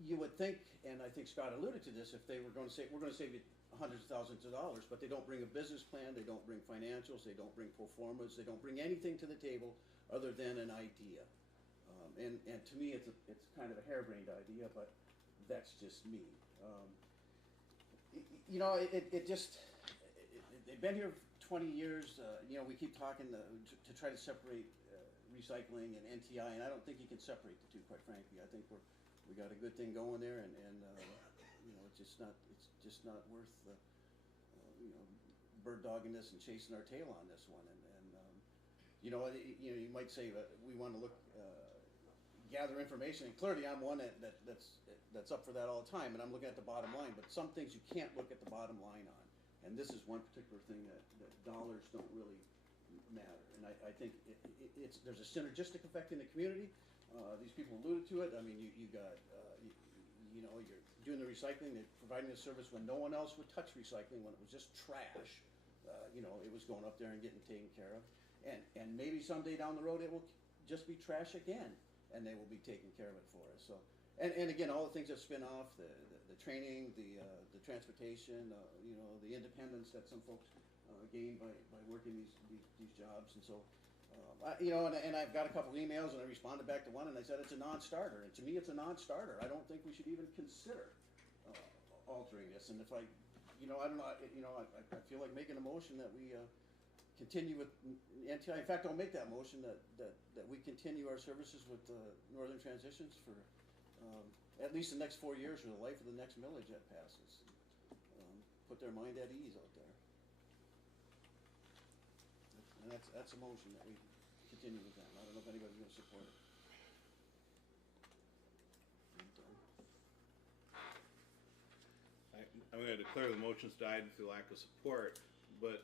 You would think, and I think Scott alluded to this, if they were going to say, we're going to save you hundreds of thousands of dollars, but they don't bring a business plan, they don't bring financials, they don't bring pro formas, they don't bring anything to the table other than an idea. And to me, it's kind of a harebrained idea, but that's just me. They've been here 20 years. We keep talking to try to separate recycling and NTI, and I don't think you can separate the two, quite frankly. I think we got a good thing going there, and it's just not worth bird dogging this and chasing our tail on this one. You might say that we want to gather information, and clearly I'm one that's up for that all the time, and I'm looking at the bottom line. But some things you can't look at the bottom line on, and this is one particular thing that dollars don't really matter. And I think there's a synergistic effect in the community. These people alluded to it. I mean, you're doing the recycling, they're providing the service when no one else would touch recycling, when it was just trash. It was going up there and getting taken care of. And maybe someday down the road it will just be trash again, and they will be taking care of it for us. So, and again, all the things that spin off, the training, the transportation, the independence that some folks gain by working these jobs. And so, and I've got a couple of emails, and I responded back to one, and I said it's a non-starter. And to me, it's a non-starter. I don't think we should even consider altering this. And if I don't know, I feel like making a motion that we continue with NTI. In fact, I'll make that motion that we continue our services with Northern Transitions for at least the next 4 years, for the life of the next millage that passes. Put their mind at ease out there. And that's a motion that we continue with them. I don't know if anybody's going to support it. I'm going to declare the motion's died through lack of support, but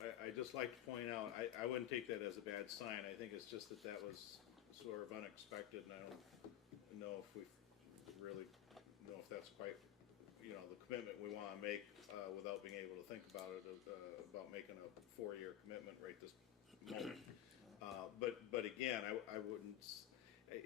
I just like to point out, I wouldn't take that as a bad sign. I think it's just that was sort of unexpected, and I don't know if we really know if that's quite, the commitment we want to make without being able to think about it, about making a 4-year commitment right this moment. But again, I wouldn't.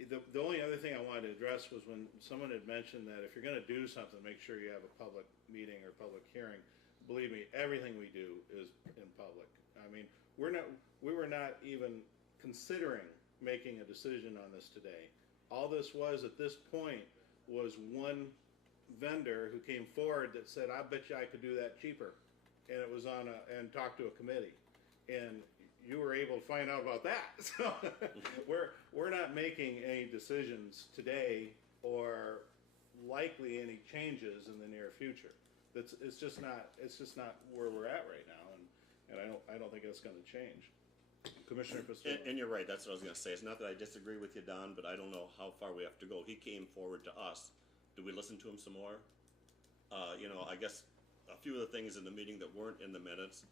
The only other thing I wanted to address was when someone had mentioned that if you're going to do something, make sure you have a public meeting or public hearing. Believe me, everything we do is in public. I mean, we were not even considering making a decision on this today. All this was at this point was one vendor who came forward that said, "I bet you I could do that cheaper," and it was and talked to a committee, and you were able to find out about that. So we're not making any decisions today or likely any changes in the near future. It's just not where we're at right now, and I don't think it's going to change. Commissioner Pastula. And you're right, that's what I was gonna say. It's not that I disagree with you, Don, but I don't know how far we have to go. He came forward to us. Do we listen to him some more? I guess a few of the things in the meeting that weren't in the minutes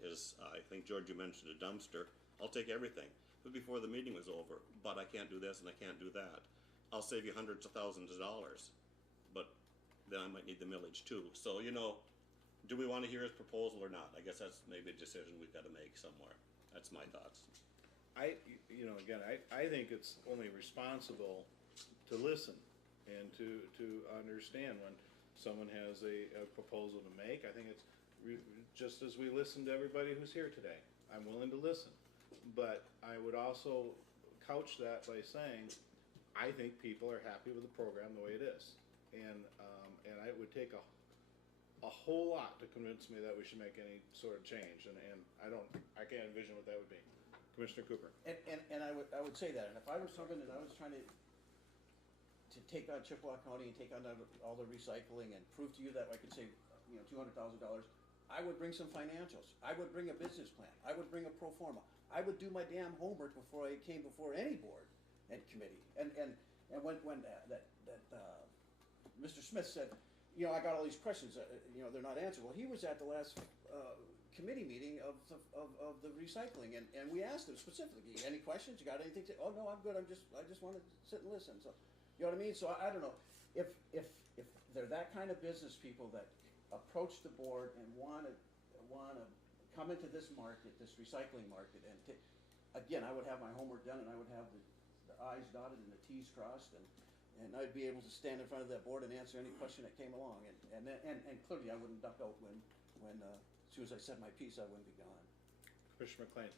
is, I think, George, you mentioned a dumpster. I'll take everything. But before the meeting was over, but I can't do this and I can't do that. I'll save you hundreds of thousands of dollars, but then I might need the millage too. So, do we want to hear his proposal or not? I guess that's maybe a decision we've got to make somewhere. That's my thoughts. I think it's only responsible to listen and to understand when someone has a proposal to make. I think it's just as we listen to everybody who's here today. I'm willing to listen, but I would also couch that by saying I think people are happy with the program the way it is, and it would take a whole lot to convince me that we should make any sort of change, and I can't envision what that would be. Commissioner Cooper. And I would say that, and if I was someone and I was trying to take on Chippewa County and take on all the recycling and prove to you that I could save, $200,000, I would bring some financials. I would bring a business plan. I would bring a pro forma. I would do my damn homework before I came before any board and committee. And when Mr. Smith said, I got all these questions, they're not answered. Well, he was at the last committee meeting of the recycling, and we asked him specifically, any questions? You got anything to? Oh no, I'm good. I just want to sit and listen. So, you know what I mean? So I don't know if they're that kind of business people that approach the board and want to come into this market, this recycling market, and again, I would have my homework done, and I would have the I's dotted and the T's crossed, and I'd be able to stand in front of that board and answer any question that came along, and clearly I wouldn't duck out when as soon as I said my piece, I wouldn't be gone. Commissioner McLean.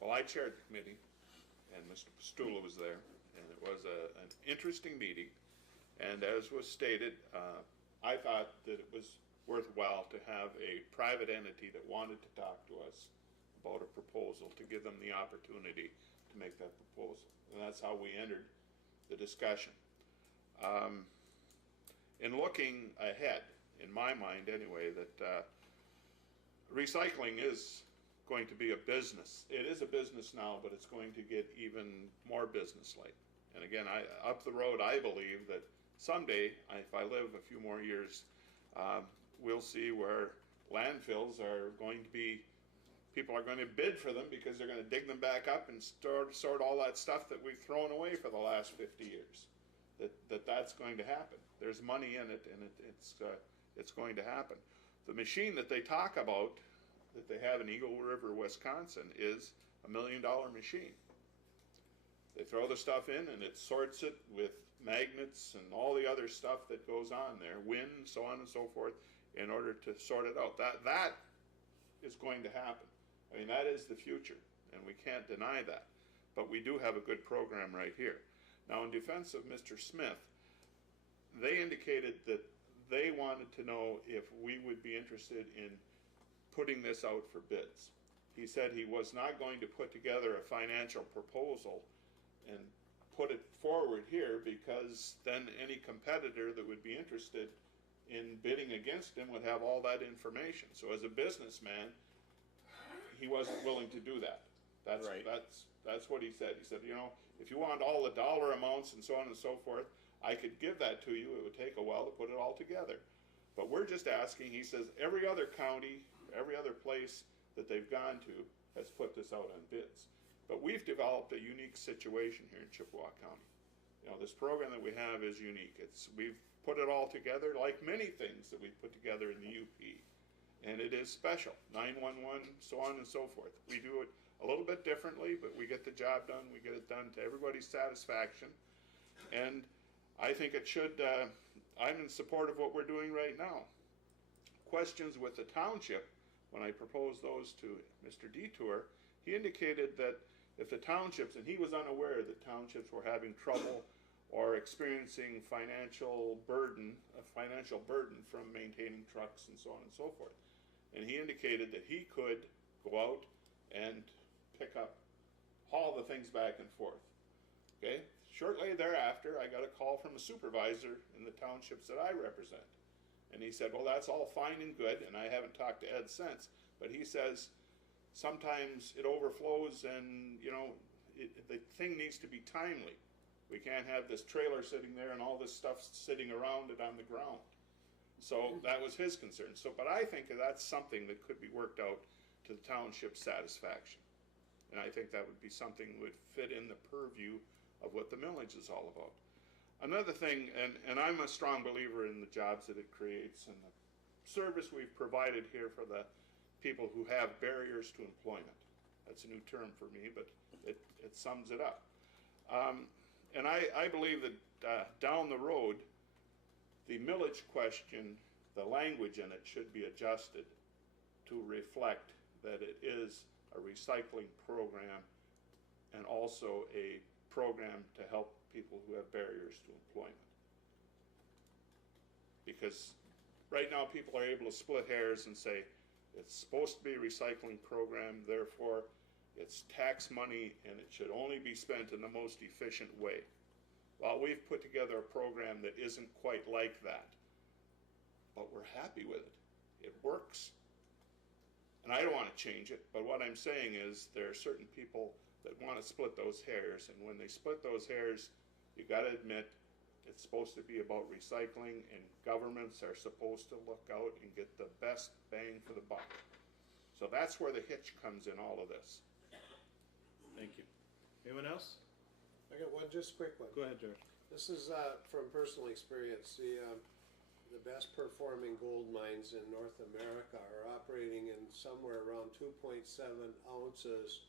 Well, I chaired the committee, and Mr. Pastula was there, and it was an interesting meeting. And as was stated, I thought that it was worthwhile to have a private entity that wanted to talk to us about a proposal, to give them the opportunity to make that proposal. And that's how we entered the discussion. In looking ahead, in my mind anyway, that recycling is going to be a business. It is a business now, but it's going to get even more business-like. And again, up the road, I believe that someday, if I live a few more years, we'll see where landfills are going to be, people are going to bid for them because they're going to dig them back up and sort all that stuff that we've thrown away for the last 50 years. That's going to happen. There's money in it, and it's going to happen. The machine that they talk about, that they have in Eagle River, Wisconsin, is $1 million machine. They throw the stuff in, and it sorts it with magnets and all the other stuff that goes on there, wind, so on and so forth, in order to sort it out. That is going to happen. I mean, that is the future, and we can't deny that. But we do have a good program right here. Now, in defense of Mr. Smith, they indicated that they wanted to know if we would be interested in putting this out for bids. He said he was not going to put together a financial proposal and put it forward here, because then any competitor that would be interested in bidding against him would have all that information. So as a businessman, he wasn't willing to do that. That's right. That's what he said. He said, if you want all the dollar amounts and so on and so forth, I could give that to you. It would take a while to put it all together. But we're just asking, he says, every other county, every other place that they've gone to has put this out on bids. But we've developed a unique situation here in Chippewa County. This program that we have is unique. We've put it all together like many things that we've put together in the UP. And it is special, 911, so on and so forth. We do it a little bit differently, but we get the job done. We get it done to everybody's satisfaction. And I think it should, I'm in support of what we're doing right now. Questions with the township, when I proposed those to Mr. Detour, he indicated that if the townships, and he was unaware that townships were having trouble or experiencing financial burden from maintaining trucks and so on and so forth. And he indicated that he could go out and haul the things back and forth. Okay? shortly thereafter, I got a call from a supervisor in the townships that I represent. And he said, well, that's all fine and good, and I haven't talked to Ed since, but he says sometimes it overflows and, you know, the thing needs to be timely. We can't have this trailer sitting there and all this stuff sitting around it on the ground. So that was his concern. So, but I think that's something that could be worked out to the township's satisfaction. And I think that would be something that would fit in the purview of what the millage is all about. Another thing, and I'm a strong believer in the jobs that it creates and the service we've provided here for the people who have barriers to employment. That's a new term for me, but it sums it up. And I believe that down the road, the millage question, the language in it should be adjusted to reflect that it is a recycling program and also a program to help people who have barriers to employment. Because right now people are able to split hairs and say it's supposed to be a recycling program, therefore it's tax money and it should only be spent in the most efficient way. Well, we've put together a program that isn't quite like that, but we're happy with it. It works. And I don't want to change it, but what I'm saying is there are certain people that want to split those hairs, and when they split those hairs, you got to admit it's supposed to be about recycling, and governments are supposed to look out and get the best bang for the buck. So that's where the hitch comes in all of this. Thank you. Anyone else? I got one, just quick one. Go ahead, George. This is from personal experience. The best performing gold mines in North America are operating in somewhere around 2.7 ounces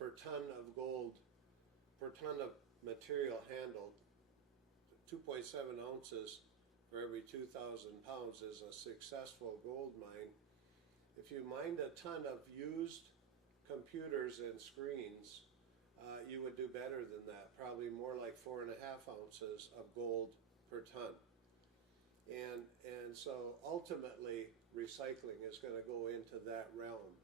per ton of gold, per ton of material handled. 2.7 ounces for every 2,000 pounds is a successful gold mine. If you mined a ton of used computers and screens, you would do better than that, probably more like 4.5 ounces of gold per ton. And so ultimately recycling is going to go into that realm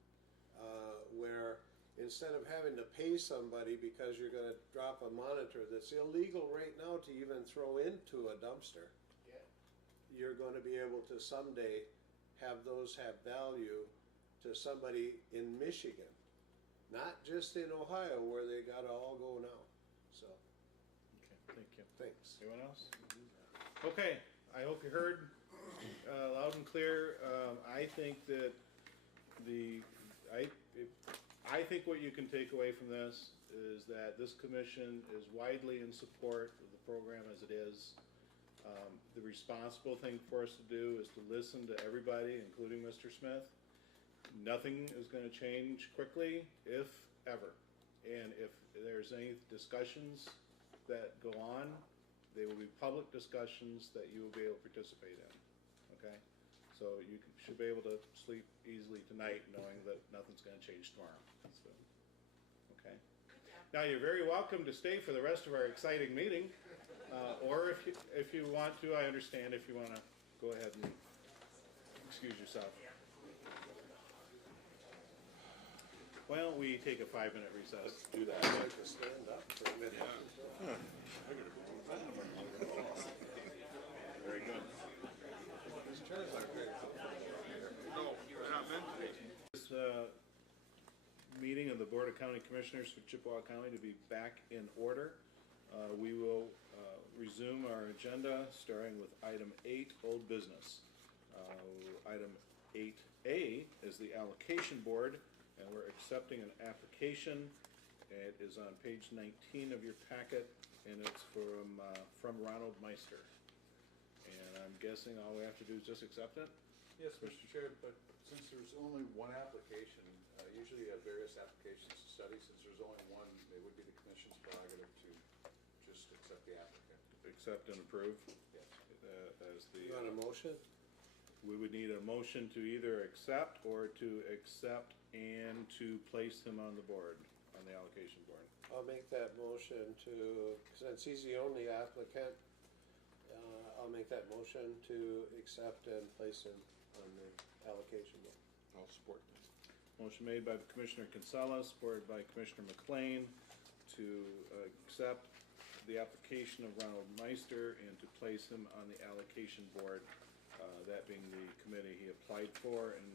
where instead of having to pay somebody because you're going to drop a monitor that's illegal right now to even throw into a dumpster, you're going to be able to someday have those have value to somebody in Michigan, not just in Ohio where they got to all go now. So, okay, thank you. Thanks. Anyone else? Okay. I hope you heard loud and clear. I think that I think what you can take away from this is that this commission is widely in support of the program as it is. The responsible thing for us to do is to listen to everybody, including Mr. Smith. Nothing is going to change quickly, if ever. And if there's any discussions that go on, they will be public discussions that you will be able to participate in, okay? So you should be able to sleep easily tonight knowing that nothing's gonna change tomorrow, so, okay? Now, you're very welcome to stay for the rest of our exciting meeting, or if you want to, I understand if you wanna go ahead and excuse yourself. Why don't we take a 5-minute recess? Let's do that. I'd like to stand up for a minute. Yeah. Very good. No, you're not meant to be. This meeting of the Board of County Commissioners for Chippewa County to be back in order. We will resume our agenda starting with item 8, old business. Item 8A is the allocation board, and we're accepting an application. It is on page 19 of your packet, and it's from Ronald Meister. And I'm guessing all we have to do is just accept it? Yes, Mr. Chair, but since there's only one application, usually you have various applications to study. Since there's only one, it would be the commission's prerogative to just accept the applicant. Accept and approve? Yes. As the. You want a motion? We would need a motion to either accept or to accept and to place him on the board, on the allocation board. I'll make that motion to, since he's the only applicant, I'll make that motion to accept and place him on the allocation board. I'll support that. Motion made by Commissioner Kinsella, supported by Commissioner McLean to accept the application of Ronald Meister and to place him on the allocation board, that being the committee he applied for, and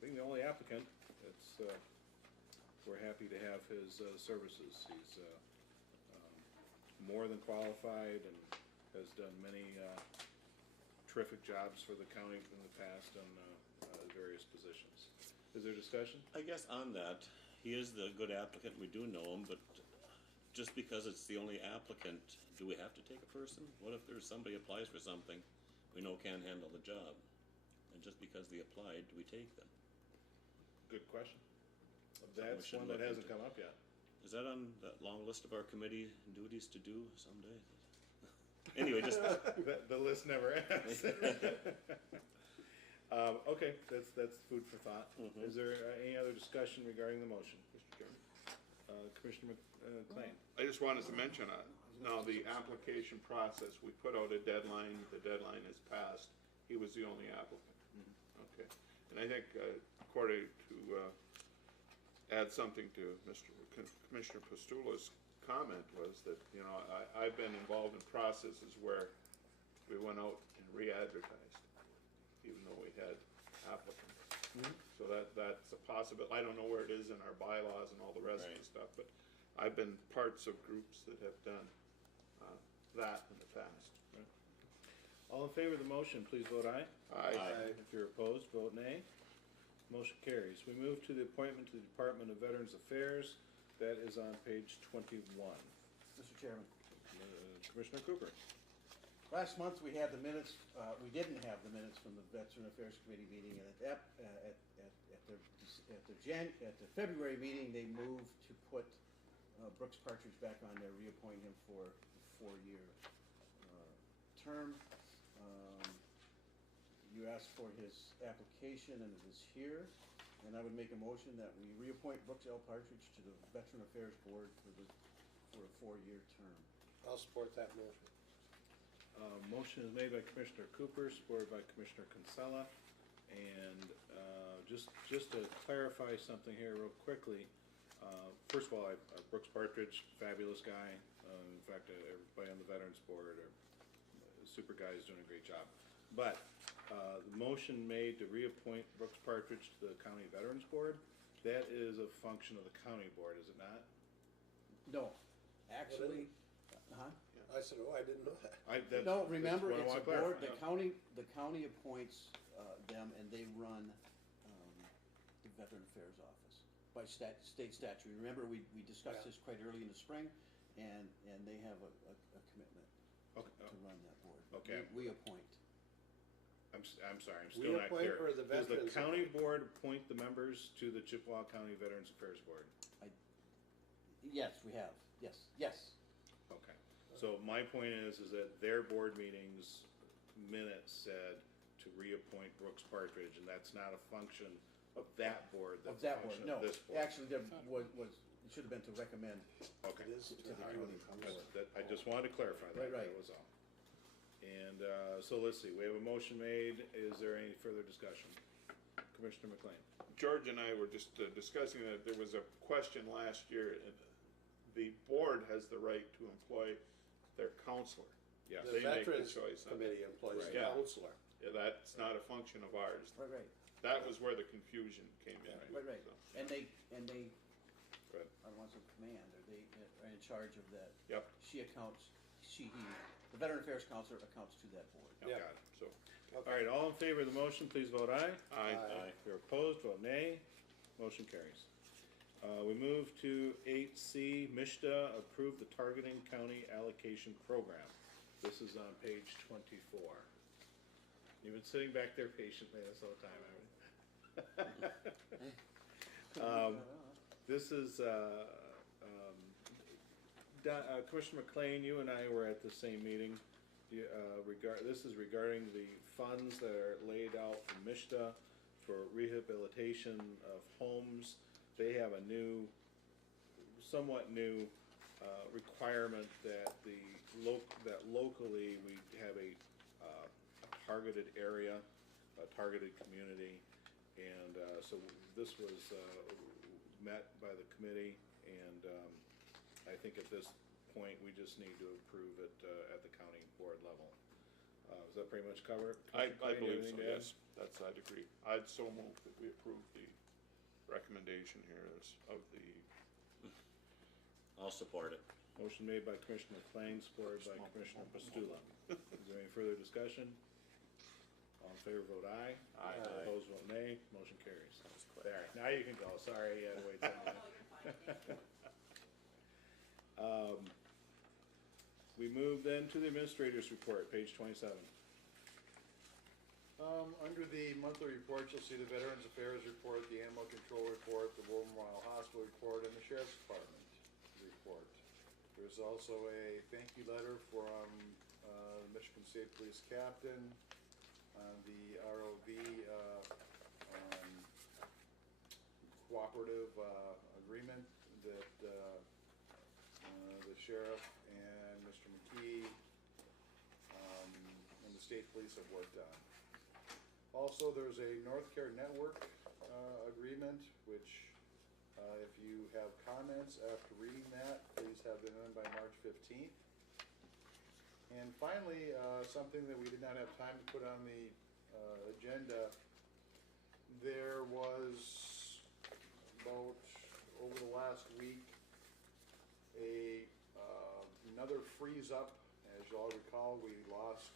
being the only applicant, we're happy to have his services. He's more than qualified and has done many terrific jobs for the county in the past on various positions. Is there discussion? I guess on that, he is the good applicant, we do know him, but just because it's the only applicant, do we have to take a person? What if there's somebody applies for something we know can't handle the job? And just because they applied, do we take them? Good question. Something we That's should one that look hasn't into. come up yet. Is that on that long list of our committee duties to do someday? Anyway, just. The list never ends. Okay, that's food for thought. Mhm. Is there any other discussion regarding the motion, Mr. Chairman? Commissioner McLean? I just wanted to mention, now the application process, we put out a deadline, the deadline is passed, he was the only applicant. Okay, and I think, according to, add something to Commissioner Pastula's comment was that, you know, I've been involved in processes where we went out and re-advertised, even though we had applicants. So that's a possibility. I don't know where it is in our bylaws and all the rest of the stuff, but I've been parts of groups that have done that in the past. All in favor of the motion, please vote aye. Aye. If you're opposed, vote nay. Motion carries. We move to the appointment to the Department of Veterans Affairs. That is on page 21. Mr. Chairman, Commissioner Cooper. last month we had the minutes, we didn't have the minutes from the Veteran Affairs Committee meeting, and at the February meeting, they moved to put Brooks Partridge back on there, reappoint him for the 4-year term. You asked for his application, and it is here, and I would make a motion that we reappoint Brooks L. Partridge to the Veteran Affairs Board for a 4-year term. I'll support that motion. Motion is made by Commissioner Cooper, supported by Commissioner Kinsella. And just to clarify something here real quickly, first of all, Brooks Partridge, fabulous guy. In fact, everybody on the Veterans Board, super guy, is doing a great job. But the motion made to reappoint Brooks Partridge to the County Veterans Board, that is a function of the county board, is it not? No, actually, I said, oh, I didn't know that. No, remember, that's what I it's a wanna board, clarify. the county appoints them, and they run the Veteran Affairs Office by state statute. Remember, we discussed this quite early in the spring, and they have a commitment to run that board. Okay. We appoint. I'm sorry, I'm still not clear. Or the Does the veterans county board appoint the members to the Chippewa County Veterans Affairs Board? Yes, we have, yes. Okay, so my point is that their board meetings minutes said to reappoint Brooks Partridge, and that's not a function of that board, Of that's a that board, function no. of this board. Actually, there it should have been to recommend Okay. to the county board. I just wanted to clarify that, Right. that was all. And, so let's see, we have a motion made, is there any further discussion? Commissioner McLean? George and I were just discussing that there was a question last year, and the board has the right to employ their counselor. Yes. The They make the Veterans choice on Committee that. employs Right. the Yeah. counselor. Yeah, that's not a function of ours. Right. That was where the confusion came in. Right. So, And they, Go ahead. I don't want to say command, or they are in charge of that. Yep. He, the Veteran Affairs Counselor accounts to that board. Got it, so, all right, all in favor of the motion, please vote aye. Aye. If you're opposed, vote nay. Motion carries. We move to 8C, MISTA, approve the Targeting County Allocation Program. This is on page 24. You've been sitting back there patiently this whole time, haven't you? This is, Commissioner McLean, you and I were at the same meeting. This is regarding the funds that are laid out for MISTA for rehabilitation of homes. They have a somewhat new requirement that that locally we have a targeted area, a targeted community, and so this was met by the committee, and I think at this point, we just need to approve it at the county board level. Does that pretty much cover it? I Commissioner Clayton, believe anything so, to add? yes, I'd agree. I'd so move that we approve the recommendation here of the, I'll support it. Motion made by Commissioner McLean, supported by Commissioner Pastula. Is there any further discussion? All in favor, vote aye. Aye. Opposed, vote nay. Motion carries. There, now you can go. Sorry, you had to wait so long. We move then to the administrator's report, page 27. Under the monthly reports, you'll see the Veterans Affairs report, the Animal Control report, the Woburn Memorial Hospital report, and the Sheriff's Department report. There's also a thank you letter from Michigan State Police Captain on the ROV cooperative agreement that the sheriff and Mr. McKee and the state police have worked on. Also, there's a North Care Network agreement, which if you have comments after reading that, please have them in by March 15th. And finally, something that we did not have time to put on the agenda, there was about, over the last week, another freeze up. As you all recall, we lost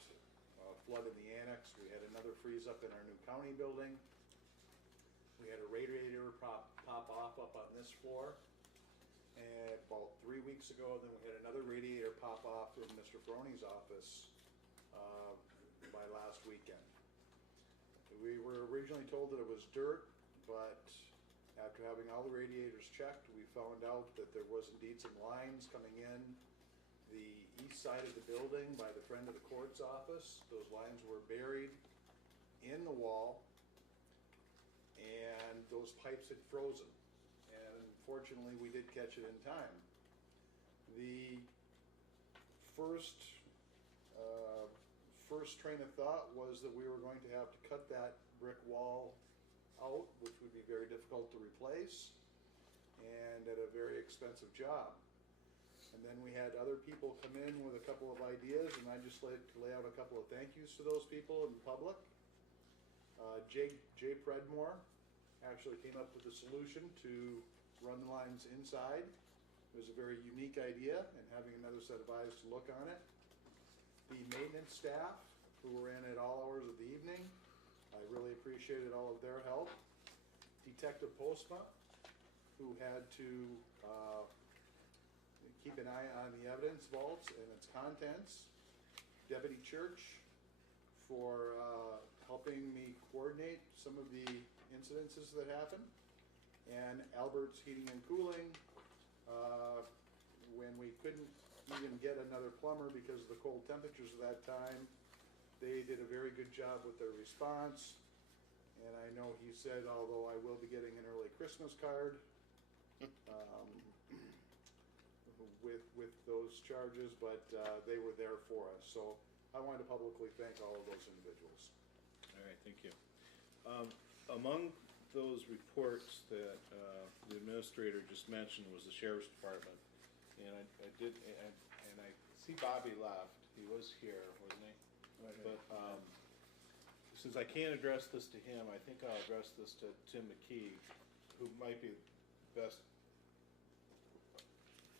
flood in the annex. We had another freeze up in our new county building. We had a radiator pop off up on this floor. And about 3 weeks ago, then we had another radiator pop off in Mr. Ferroni's office by last weekend. We were originally told that it was dirt, but after having all the radiators checked, we found out that there was indeed some lines coming in the east side of the building by the friend of the court's office. Those lines were buried in the wall, and those pipes had frozen. And unfortunately, we did catch it in time. The first train of thought was that we were going to have to cut that brick wall out, which would be very difficult to replace, and at a very expensive job. And then we had other people come in with a couple of ideas, and I just like to lay out a couple of thank yous to those people in public. Jay Predmore actually came up with a solution to run the lines inside. It was a very unique idea, and having another set of eyes to look on it. The maintenance staff, who were in at all hours of the evening, I really appreciated all of their help. Detective Postma, who had to keep an eye on the evidence vaults and its contents. Deputy Church for helping me coordinate some of the incidences that happened. And Albert's Heating and Cooling, when we couldn't even get another plumber because of the cold temperatures of that time, they did a very good job with their response. And I know he said, although I will be getting an early Christmas card with those charges, but they were there for us. So I wanted to publicly thank all of those individuals. All right, thank you. Among those reports that the administrator just mentioned was the Sheriff's Department. And I see Bobby left. He was here, wasn't he? But since I can't address this to him, I think I'll address this to Tim McKee, who might be best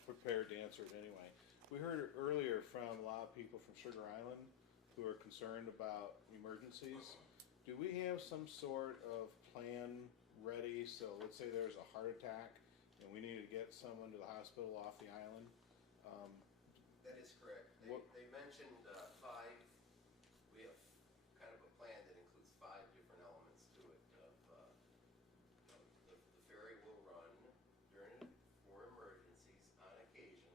prepared to answer it anyway. We heard earlier from a lot of people from Sugar Island who are concerned about emergencies. Do we have some sort of plan ready? So let's say there's a heart attack and we need to get someone to the hospital off the island. That is correct. They mentioned five. We have kind of a plan that includes 5 different elements to it. The ferry will run for emergencies on occasion,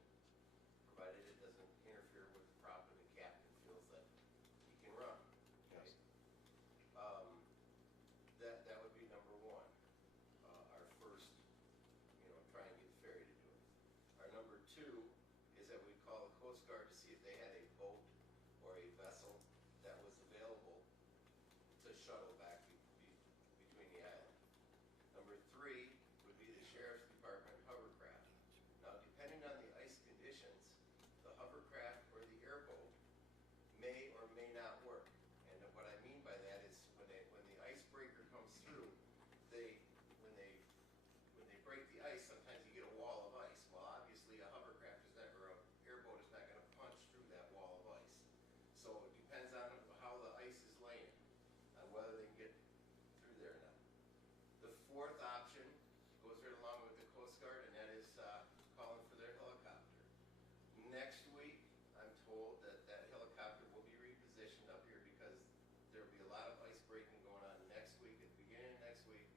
provided it doesn't interfere with the prop and the captain feels that he can run. Okay. That would be number 1. Our first, try and get the ferry to do it. Our number 2 is that we'd call the Coast Guard to see if they had a boat break the ice, sometimes you get a wall of ice. Well, obviously a hovercraft is not, or a airboat is not gonna punch through that wall of ice. So it depends on how the ice is laying, on whether they can get through there or not. The fourth option goes right along with the Coast Guard, and that is calling for their helicopter. Next week, I'm told that that helicopter will be repositioned up here because there'll be a lot of ice breaking going on next week, at the beginning of next week,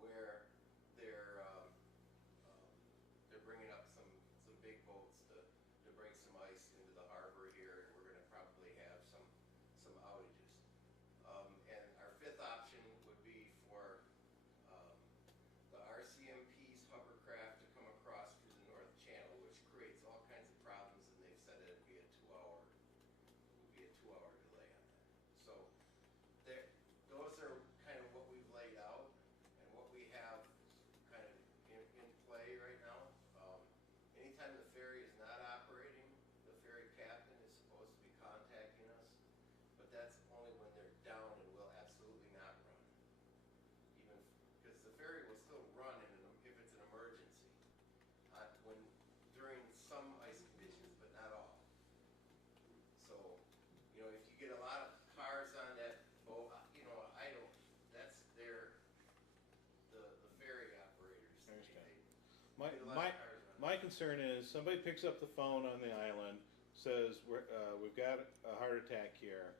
where they're bringing up some big boats to bring some ice into the harbor here, and we're gonna probably have some outages. And our fifth option would be for the RCMP's hovercraft to come across through the North Channel, which creates all kinds of problems, and they've said it'd be a 2-hour delay on that. So those are kind of what we've laid out and what we have kind of in play right now. Anytime the ferry is not operating, the ferry captain is supposed to be contacting us, but that's only when they're down and will absolutely not run. Even because the ferry will still run if it's an emergency, during some ice conditions, but not all. So, you know, if you get a lot of cars on that boat, you know, that's the ferry operators. I understand. They get a lot of cars on it. My concern is somebody picks up the phone on the island, says, we've got a heart attack here,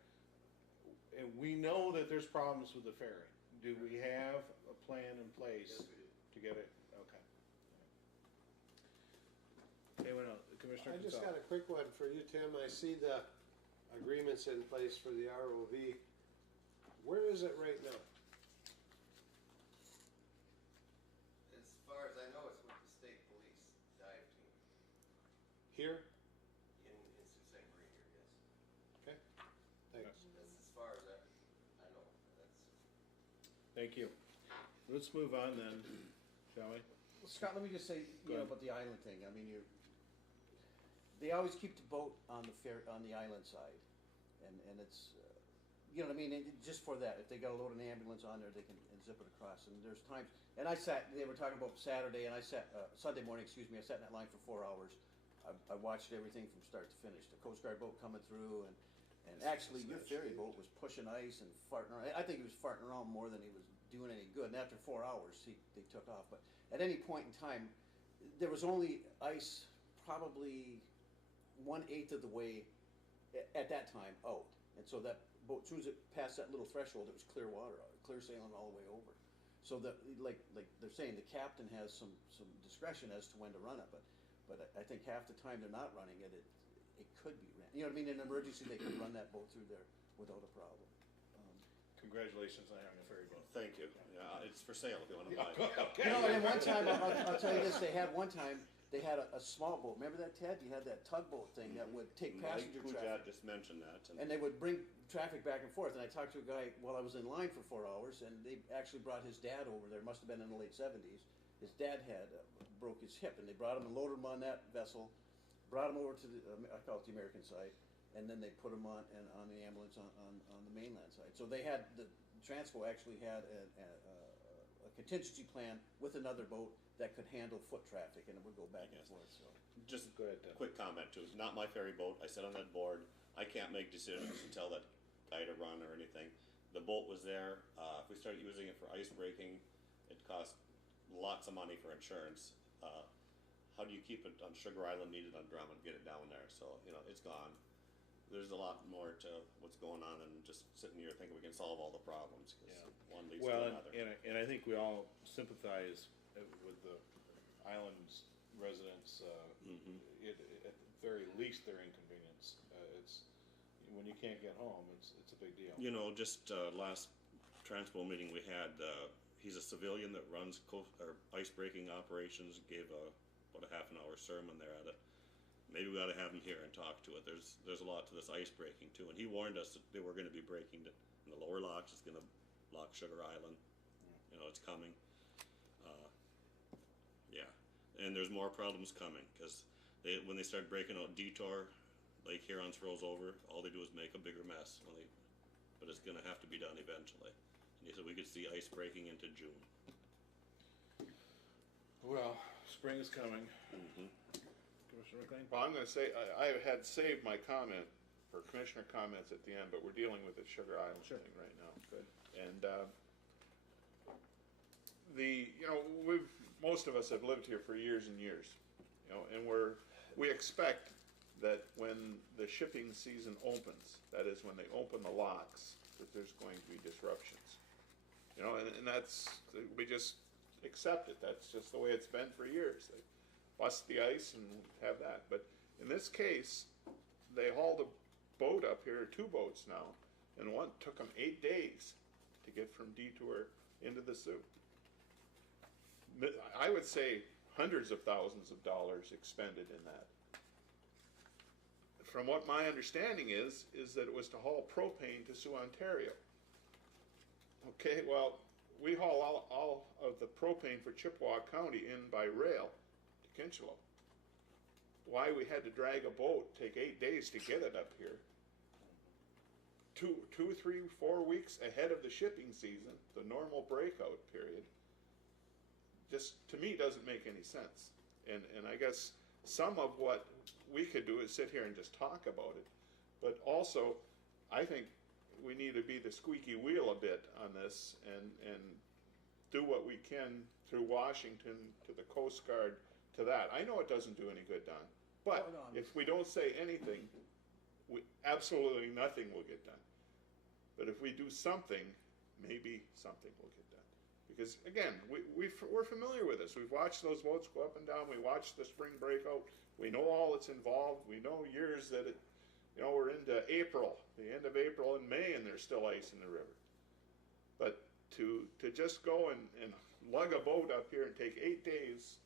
and we know that there's problems with the ferry. Do we have a plan in place Yes, we do. to get it? Okay. Anyone else? Commissioner I just Gonzalez. got a quick one for you, Tim. I see the agreements in place for the ROV. Where is it right now? As far as I know, it's with the state police dive team Here? in Sault Ste. Marie here, yes. Okay, thanks. That's as far as I know. Thank you. Let's move on then, shall we? Well, Scott, let me just say, Go ahead. about the island thing. I mean, they always keep the boat on the island side, and it's, you know what I mean. Just for that, if they got to load an ambulance on there, they can zip it across. And there's times, and they were talking about Saturday, and Sunday morning, excuse me. I sat in that line for 4 hours. I watched everything from start to finish. The Coast Guard boat coming through, and actually your ferry boat was pushing ice and farting around. I think he was farting around more than he was doing any good. And after 4 hours, they took off. But at any point in time, there was only ice probably 1/8 of the way at that time out. And so that boat, as soon as it passed that little threshold, it was clear water, clear sailing all the way over. So like they're saying, the captain has some discretion as to when to run it, but I think half the time they're not running it, it could be ran. You know what I mean? In an emergency, they could run that boat through there without a problem. Congratulations on having a ferry boat. Thank you. Yeah, it's for sale if you want to buy it. Okay. You know, and one time, I'll tell you this, they had a small boat. Remember that, Ted? You had that tugboat thing that would take passenger Mike traffic. Kujat just mentioned that. And they would bring traffic back and forth. And I talked to a guy while I was in line for 4 hours, and they actually brought his dad over there. Must have been in the late 70s. His dad had broke his hip, and they brought him and loaded him on that vessel, brought him over to I call it the American side, and then they put him on the ambulance on the mainland side. So they had the Transco actually had a contingency plan with another boat that could handle foot traffic, and it would go back and forth. So Just Go ahead, Ted. quick comment too. It's not my ferry boat. I sit on that board. I can't make decisions to tell that guy to run or anything. The boat was there. If we started using it for ice breaking, it cost lots of money for insurance. How do you keep it on Sugar Island, needed on Drummond, get it down there? So, you know, it's gone. There's a lot more to what's going on than just sitting here thinking we can solve all the problems, because one leads to another. And I think we all sympathize with the island's residents. At the very least, their inconvenience. It's when you can't get home, it's a big deal. You know, just last Transpo meeting we had, he's a civilian that runs ice breaking operations. Gave about a half an hour sermon there at it. Maybe we ought to have him here and talk to it. There's a lot to this ice breaking too, and he warned us that they were going to be breaking in the lower locks. It's going to lock Sugar Island. You know, it's coming. Yeah, and there's more problems coming because when they start breaking out Detour, Lake Huron's froze over. All they do is make a bigger mess. But it's going to have to be done eventually. And he said we could see ice breaking into June. Well, spring is coming. Commissioner McLean? Well, I'm gonna say, I had saved my comment for commissioner comments at the end, but we're dealing with the Sugar Island thing right now. Good. And, most of us have lived here for years and years, and we expect that when the shipping season opens, that is when they open the locks, that there's going to be disruptions. And that's, we just accept it. That's just the way it's been for years. They bust the ice and have that. But in this case, they hauled a boat up here, 2 boats now, and one took them 8 days to get from Detour into the Sioux. I would say hundreds of thousands of dollars expended in that. From what my understanding is that it was to haul propane to Sioux, Ontario. Okay, well, we haul all of the propane for Chippewa County in by rail to Kinchelo. Why we had to drag a boat, take 8 days to get it up here, 2, 3, 4 weeks ahead of the shipping season, the normal breakout period, just to me doesn't make any sense. And I guess some of what we could do is sit here and just talk about it, but also I think we need to be the squeaky wheel a bit on this and do what we can through Washington to the Coast Guard to that. I know it doesn't do any good, Don, but if we don't say anything, absolutely nothing will get done. But if we do something, maybe something will get done. Because again, we're familiar with this. We've watched those boats go up and down. We watched the spring breakout. We know all that's involved. We know years that we're into April, the end of April and May, and there's still ice in the river. But to just go and lug a boat up here and take 8 days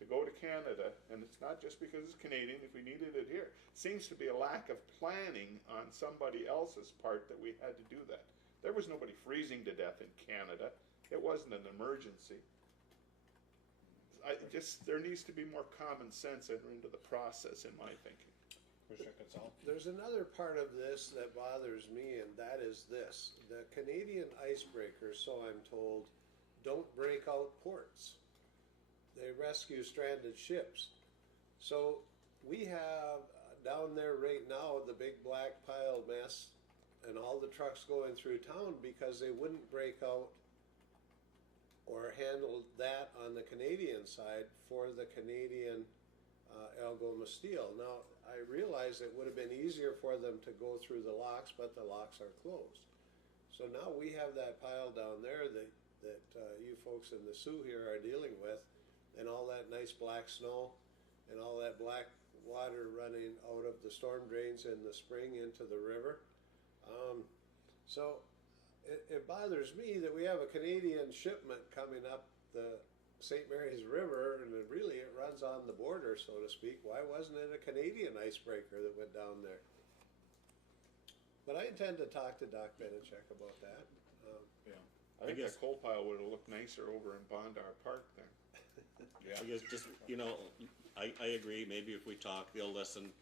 to go to Canada, and it's not just because it's Canadian, if we needed it here. It seems to be a lack of planning on somebody else's part that we had to do that. There was nobody freezing to death in Canada. It wasn't an emergency. There needs to be more common sense into the process, in my thinking. There's another part of this that bothers me, and that is this. The Canadian icebreakers, so I'm told, don't break out ports. They rescue stranded ships. So we have down there right now the big black pile mess and all the trucks going through town because they wouldn't break out or handle that on the Canadian side for the Canadian Algoma steel. Now, I realize it would have been easier for them to go through the locks, but the locks are closed. So now we have that pile down there that you folks in the Sioux here are dealing with, and all that nice black snow and all that black water running out of the storm drains in the spring into the river. So it bothers me that we have a Canadian shipment coming up the St. Mary's River, and it runs on the border, so to speak. Why wasn't it a Canadian icebreaker that went down there? But I intend to talk to Doc Benechek about that. I think that coal pile would have looked nicer over in Bondar Park there. I guess just, I agree, maybe if we talk, they'll listen.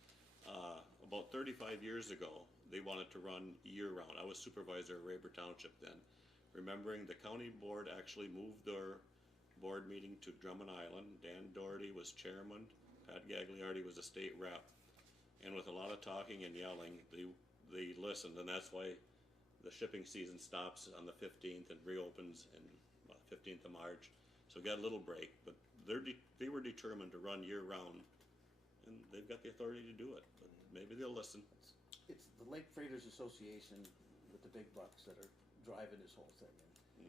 About 35 years ago, they wanted to run year-round. I was supervisor of Rayber Township then. Remembering the county board actually moved their board meeting to Drummond Island. Dan Doherty was chairman, Pat Gagliardi was a state rep. And with a lot of talking and yelling, they listened, and that's why the shipping season stops on the 15th and reopens in 15th of March. So we got a little break, but they were determined to run year-round, and they've got the authority to do it, but maybe they'll listen. It's the Lake Freighters Association with the big bucks that are driving this whole thing.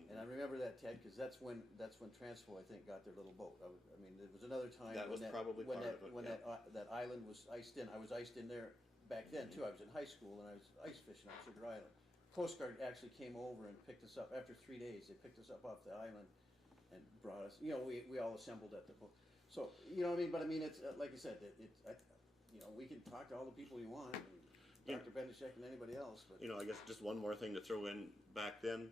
And I remember that, Ted, because that's when Transpo, I think, got their little boat. I mean, there was another time that was probably part of it, when that island was iced in. I was iced in there back then too. I was in high school and I was ice fishing on Sugar Island. Coast Guard actually came over and picked us up after 3 days. They picked us up off the island and brought us. We all assembled at the boat. So what I mean. But I mean, it's like I said, we can talk to all the people you want. Dr. Benechek and anybody else. But I guess just one more thing to throw in. Back then,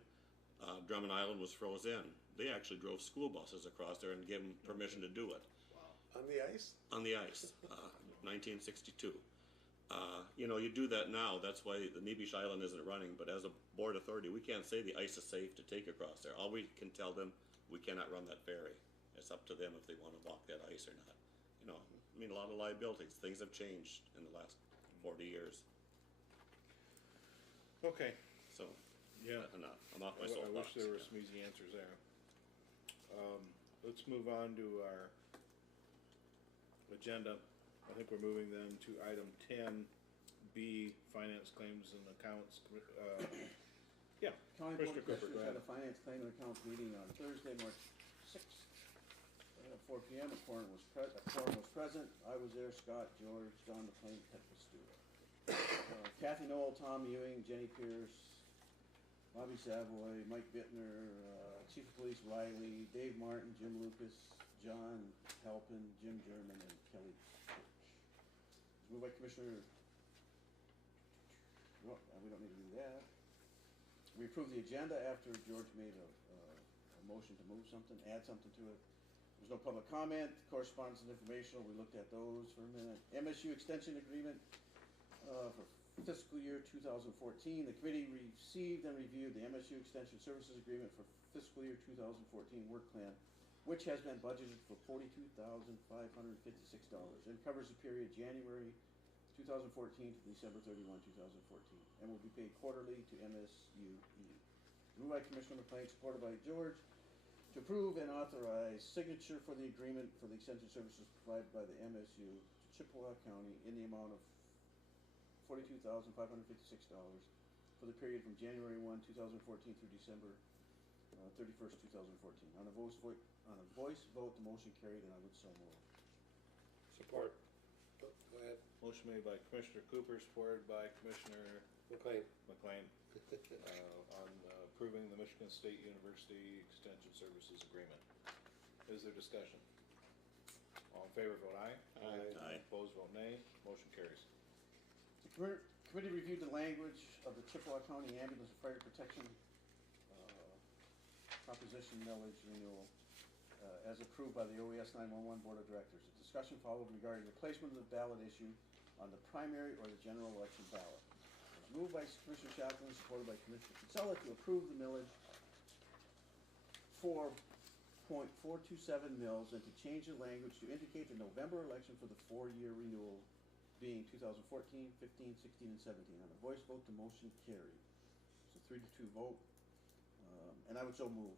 Drummond Island was froze in. They actually drove school buses across there and gave them permission to do it. Wow. On the ice? On the ice, 1962. You do that now. That's why the Nebish Island isn't running. But as a board authority, we can't say the ice is safe to take across there. All we can tell them, we cannot run that ferry. It's up to them if they wanna walk that ice or not. You know, I mean, a lot of liabilities, things have changed in the last 40 years, Okay, so. yeah. I'm off my I soapbox. wish there were yeah. some easy answers there. Let's move on to our agenda. I think we're moving then to item 10B, finance claims and accounts. Yeah, County Board Mr. of Cooper, go Commissioners had ahead. a finance claim and accounts meeting on Thursday, March 6th, 4 PM. A quorum was present. I was there, Scott, George, John McLean, Petra Stewart. Kathy Knoll, Tom Ewing, Jenny Pierce, Bobby Savoy, Mike Bittner, Chief of Police Riley, Dave Martin, Jim Lucas, John Halpin, Jim German, and Kelly Church. It's moved by Commissioner. No, we don't need to do that. We approved the agenda after George made a motion to move something, add something to it. There's no public comment, correspondence and informational, we looked at those for a minute. MSU extension agreement for fiscal year 2014. The committee received and reviewed the MSU extension services agreement for fiscal year 2014 work plan, which has been budgeted for $42,556 and covers the period January 2014 to December 31, 2014, and will be paid quarterly to MSUE. Moved by Commissioner McLean, supported by George, to approve and authorize signature for the agreement for the extension services provided by the MSU to Chippewa County in the amount of $42,556 for the period from January 1, 2014 through December 31st, 2014. On a voice vote, the motion carried, and I would so move. Support. Go ahead. Motion made by Commissioner Cooper, supported by Commissioner McLean. On approving the Michigan State University Extension Services Agreement. Is there discussion? All in favor, vote aye. Aye. Opposed, vote nay. Motion carries. The committee reviewed the language of the Chippewa County Ambulance and Fire Protection Proposition Millage Renewal as approved by the OES 911 Board of Directors. A discussion followed regarding the placement of the ballot issue on the primary or the general election ballot. It was moved by Commissioner Chaplin, supported by Commissioner Kinsella, to approve the millage 4.427 mills and to change the language to indicate the November election for the four-year renewal being 2014, 15, 16, and 17. On a voice vote, the motion carried. It's a 3-2 vote, and I would so move.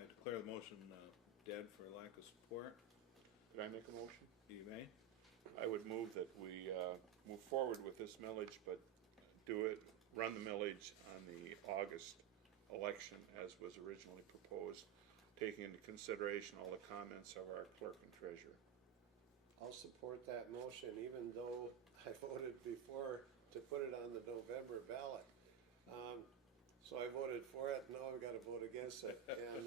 I declare the motion dead for lack of support. Could I make a motion? You may. I would move that we move forward with this millage, but run the millage on the August election as was originally proposed, taking into consideration all the comments of our clerk and treasurer. I'll support that motion, even though I voted before to put it on the November ballot. So I voted for it, now I've got to vote against it, and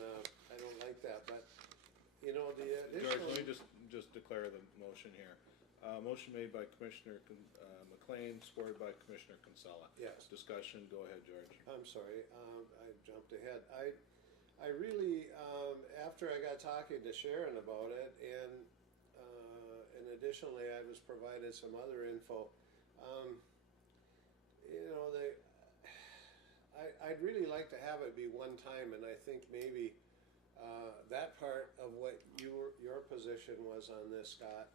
I don't like that, but, you know, the additional... George, let me just declare the motion here. Motion made by Commissioner McLean, supported by Commissioner Kinsella. Yes. Discussion, go ahead, George. I'm sorry, I jumped ahead. I really, after I got talking to Sharon about it, and additionally I was provided some other info, you know, I'd really like to have it be one time, and I think maybe that part of what your position was on this, Scott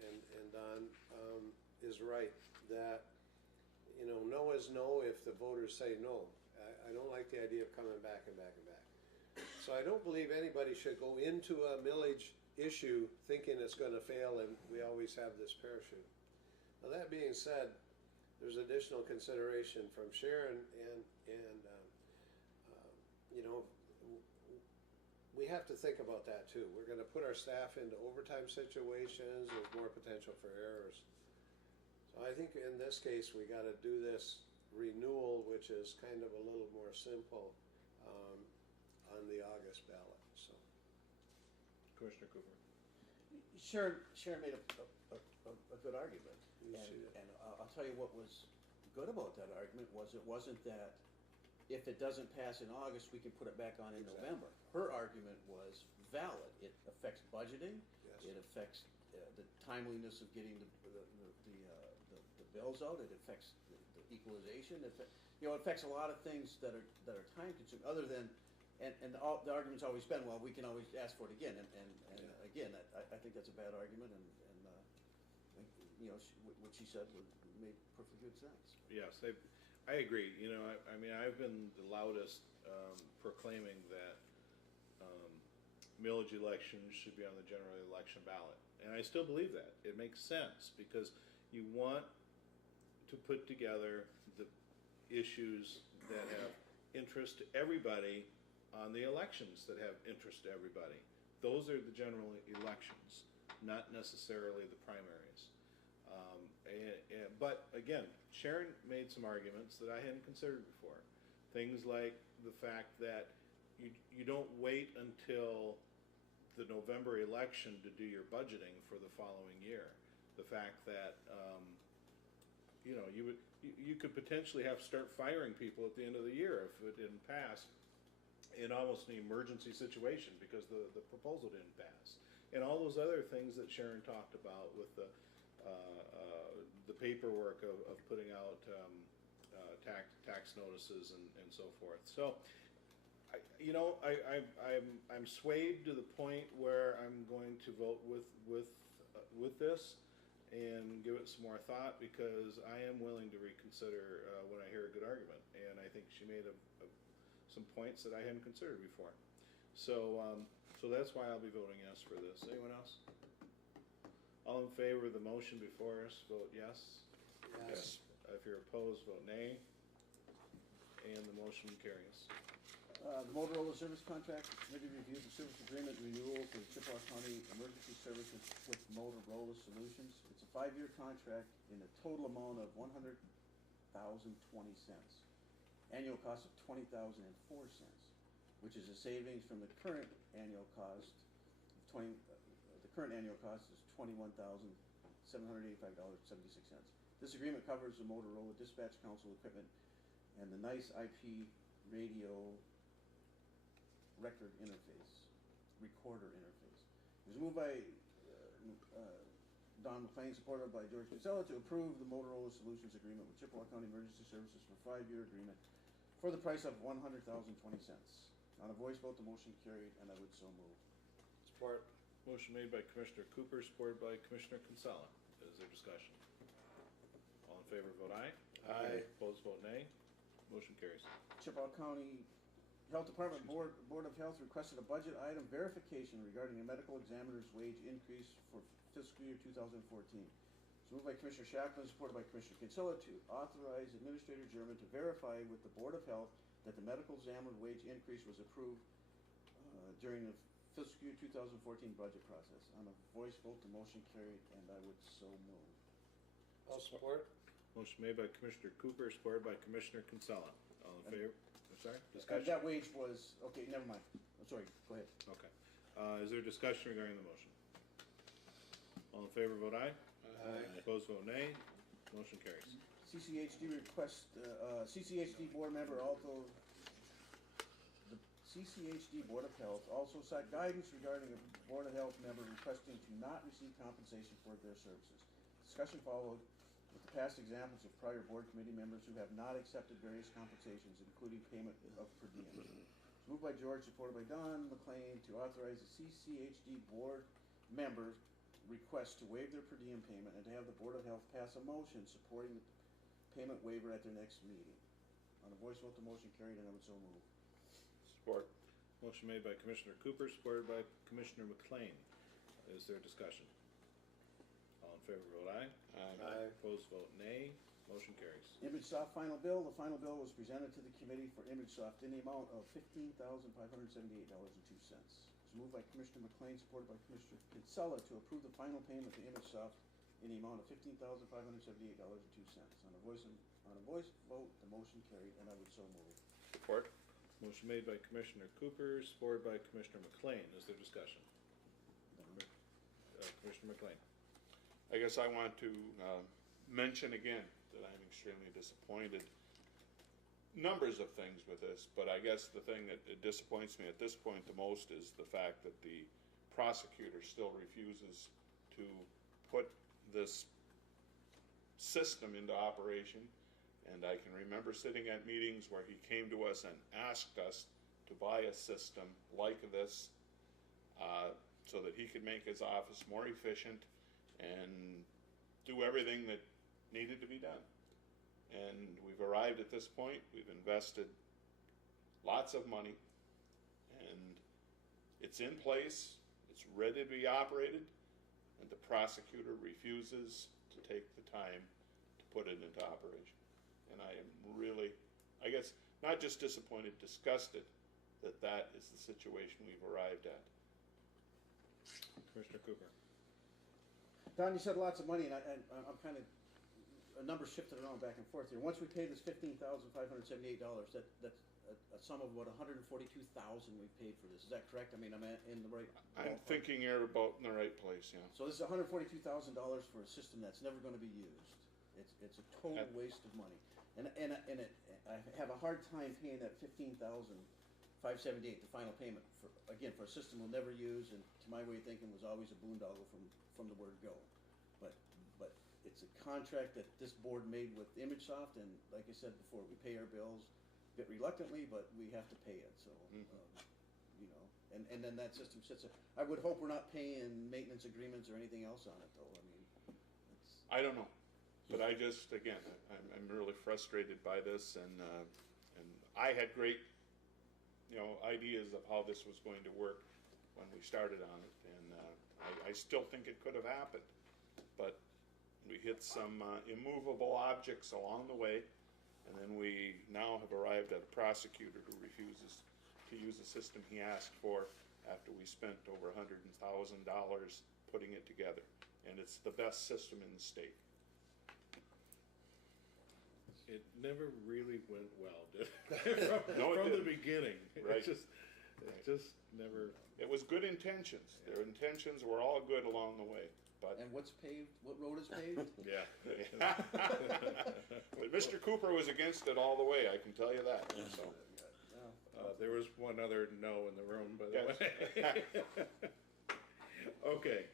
and Don, is right. That, you know, no is no if the voters say no. I don't like the idea of coming back and back and back. So I don't believe anybody should go into a millage issue thinking it's going to fail and we always have this parachute. Now that being said, there's additional consideration from Sharon and you know, we have to think about that too. We're going to put our staff into overtime situations. There's more potential for errors. So I think in this case we got to do this renewal, which is kind of a little more simple on the August ballot. So, Commissioner Cooper. Sharon made a good argument, and I'll tell you what was good about that argument was it wasn't that if it doesn't pass in August, we can put it back on in November. Her argument was valid. It affects budgeting. Yes. It affects the timeliness of getting the bills out. It affects equalization. It affects a lot of things that are time consuming, other than, and the argument's always been, well, we can always ask for it again, and again, I think that's a bad argument, and what she said made perfectly good sense. Yes, I agree. I mean, I've been the loudest proclaiming that millage elections should be on the general election ballot. And I still believe that. It makes sense because you want to put together the issues that have interest to everybody on the elections that have interest to everybody. Those are the general elections, not necessarily the primaries. But again, Sharon made some arguments that I hadn't considered before. Things like the fact that you don't wait until the November election to do your budgeting for the following year. The fact that you could potentially have to start firing people at the end of the year if it didn't pass in almost an emergency situation because the proposal didn't pass, and all those other things that Sharon talked about with the paperwork of putting out tax notices and so forth. So, I'm swayed to the point where I'm going to vote with this and give it some more thought because I am willing to reconsider when I hear a good argument, and I think she made some points that I hadn't considered before. So that's why I'll be voting yes for this. Anyone else? All in favor of the motion before us, vote yes. Yes. If you're opposed, vote nay. And the motion carries. The Motorola service contract, the committee reviewed the service agreement renewal for the Chippewa County Emergency Services with Motorola Solutions. It's a 5-year contract in a total amount of $100,020. Annual cost of $20,004, which is a savings from the current annual cost of the current annual cost is $21,785.76. This agreement covers the Motorola Dispatch Council equipment and the NICE IP radio recorder interface. It was moved by Don McLean, supported by George Kinsella, to approve the Motorola Solutions agreement with Chippewa County Emergency Services for a 5-year agreement for the price of $100,020. On a voice vote, the motion carried, and I would so move. Support. Motion made by Commissioner Cooper, supported by Commissioner Kinsella. Is there discussion? All in favor, vote aye. Aye. Opposed, vote nay. Motion carries. Chippewa County Health Department Board of Health requested a budget item verification regarding a medical examiner's wage increase for fiscal year 2014. It's moved by Commissioner Shacklin, supported by Commissioner Kinsella, to authorize Administrator German to verify with the Board of Health that the medical examiner wage increase was approved during the fiscal year 2014 budget process. On a voice vote, the motion carried, and I would so move. I'll support. Motion made by Commissioner Cooper, supported by Commissioner Kinsella. All in favor? Sorry? Discussion? That wage was, okay, never mind. I'm sorry, go ahead. Okay. Is there discussion regarding the motion? All in favor, vote aye. Aye. Opposed, vote nay. Motion carries. CCHD request, CCHD board member also, the CCHD Board of Health also sought guidance regarding a Board of Health member requesting to not receive compensation for their services. Discussion followed with the past examples of prior board committee members who have not accepted various compensations, including payment of per diem. Moved by George, supported by Don McLean, to authorize the CCHD board members request to waive their per diem payment and to have the Board of Health pass a motion supporting the payment waiver at their next meeting. On a voice vote, the motion carried, and I would so move. Support. Motion made by Commissioner Cooper, supported by Commissioner McLean. Is there discussion? All in favor, vote aye. Aye. Opposed, vote nay. Motion carries. ImageSoft final bill. The final bill was presented to the committee for ImageSoft in the amount of $15,578.02. It was moved by Commissioner McLean, supported by Commissioner Kinsella, to approve the final payment to ImageSoft in the amount of $15,578.02. On a voice vote, the motion carried, and I would so move. Support. Motion made by Commissioner Cooper, supported by Commissioner McLean. Is there discussion? Commissioner McLean. I guess I want to mention again that I'm extremely disappointed. Numbers of things with this, but I guess the thing that disappoints me at this point the most is the fact that the prosecutor still refuses to put this system into operation And I can remember sitting at meetings where he came to us and asked us to buy a system like this so that he could make his office more efficient and do everything that needed to be done. And we've arrived at this point. We've invested lots of money, and it's in place. It's ready to be operated, and the prosecutor refuses to take the time to put it into operation. And I am really, I guess, not just disappointed, disgusted that that is the situation we've arrived at. Commissioner Cooper. Don, you said lots of money, and I'm kind of, a number shifted around back and forth here. Once we pay this $15,578, that's a sum of what, $142,000 we've paid for this. Is that correct? I mean, I'm in the right. I'm thinking you're about in the right place, yeah. So this is $142,000 for a system that's never going to be used. It's a total waste of money, and I have a hard time paying that $15,578, the final payment for a system we'll never use, and to my way of thinking was always a boondoggle from the word go. But it's a contract that this board made with ImageSoft, and like I said before, we pay our bills a bit reluctantly, but we have to pay it. So you know, and then that system sits there. I would hope we're not paying maintenance agreements or anything else on it, though. I mean, I don't know. But I just, again, I'm really frustrated by this, and I had great, ideas of how this was going to work when we started on it, and I still think it could have happened, but we hit some immovable objects along the way, and then we now have arrived at a prosecutor who refuses to use the system he asked for after we spent over $100,000 putting it together, and it's the best system in the state. It never really went well, did it? From the beginning. Right. It just never. It was good intentions. Their intentions were all good along the way. But and what's paved? What road is paved? Yeah. But Mr. Cooper was against it all the way, I can tell you that. So. There was one other no in the room, by the way. Okay,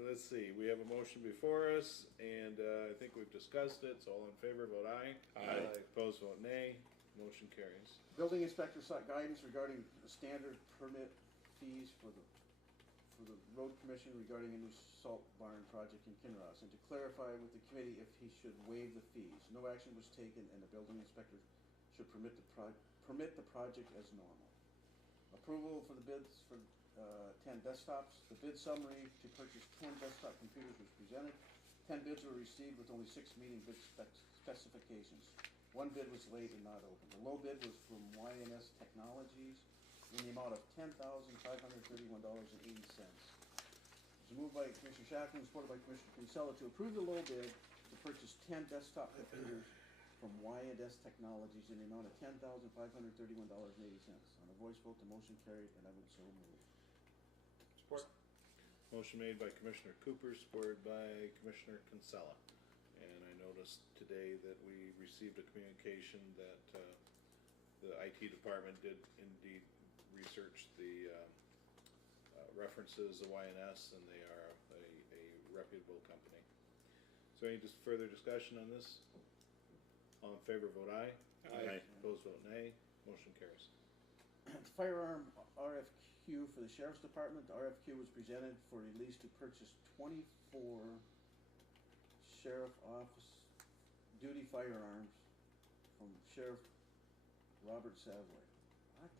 let's see. We have a motion before us, and I think we've discussed it. So all in favor, vote aye. Aye. Opposed, vote nay. Motion carries. Building inspector sought guidance regarding the standard permit fees for the road commission regarding a new salt barn project in Kinross, and to clarify with the committee if he should waive the fees. No action was taken, and the building inspector should permit the project as normal. Approval for the bids for 10 desktops. The bid summary to purchase 10 desktop computers was presented. 10 bids were received with only 6 meeting bid specifications. One bid was late and not open. The low bid was from YNS Technologies in the amount of $10,531.80. It was moved by Commissioner Shackman, supported by Commissioner Kinsella, to approve the low bid to purchase 10 desktop computers from YNS Technologies in the amount of $10,531.80. On a voice vote, the motion carried, and I would so move. Support. Motion made by Commissioner Cooper, supported by Commissioner Kinsella. And I noticed today that we received a communication that the IT department did indeed research the references, the YNS, and they are a reputable company. So any further discussion on this? All in favor, vote aye. Aye. Opposed, vote nay. Motion carries. Firearm RFQ for the Sheriff's Department. The RFQ was presented for release to purchase 24 Sheriff Office duty firearms from Sheriff Robert Savoy. What?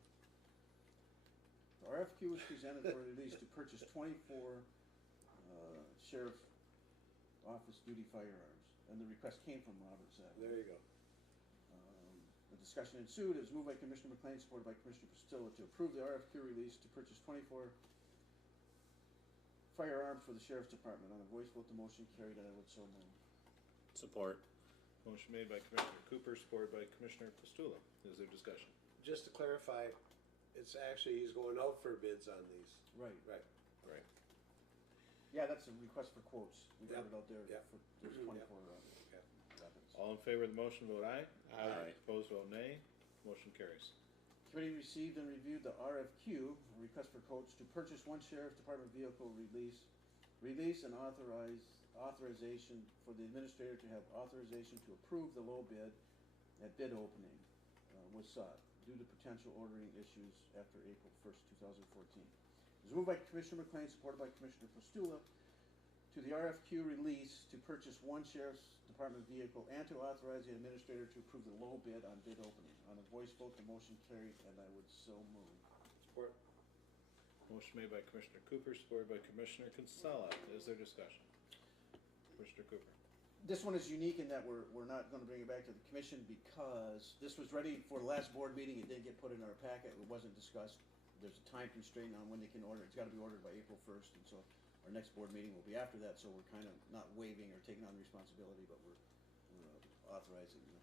The RFQ was presented for release to purchase 24 Sheriff Office duty firearms, and the request came from Robert Savoy. There you go. The discussion ensued. It was moved by Commissioner McLean, supported by Commissioner Pastillo, to approve the RFQ release to purchase 24 firearms for the Sheriff's Department. On a voice vote, the motion carried, and I would so move. Support. Motion made by Commissioner Cooper, supported by Commissioner Pastillo. Is there discussion? Just to clarify, it's actually, he's going out for bids on these. Right. Right. Right. Yeah, that's a request for quotes. We got it out there. Yep. There's 24 weapons. All in favor of the motion, vote aye. Aye. Opposed, vote nay. Motion carries. Committee received and reviewed the RFQ, request for quotes to purchase one Sheriff's Department vehicle release and authorization, for the administrator to have authorization to approve the low bid at bid opening was sought due to potential ordering issues after April 1st, 2014. It was moved by Commissioner McLean, supported by Commissioner Postula, to the RFQ release to purchase one Sheriff's Department vehicle and to authorize the administrator to approve the low bid on bid opening. On a voice vote, the motion carried, and I would so move. Support. Motion made by Commissioner Cooper, supported by Commissioner Kinsella. Is there discussion? Commissioner Cooper. This one is unique in that we're not gonna bring it back to the commission because this was ready for the last board meeting. It didn't get put in our packet. It wasn't discussed. There's a time constraint on when they can order. It's gotta be ordered by April 1st, and so our next board meeting will be after that, so we're kind of not waiving or taking on responsibility, but we're authorizing the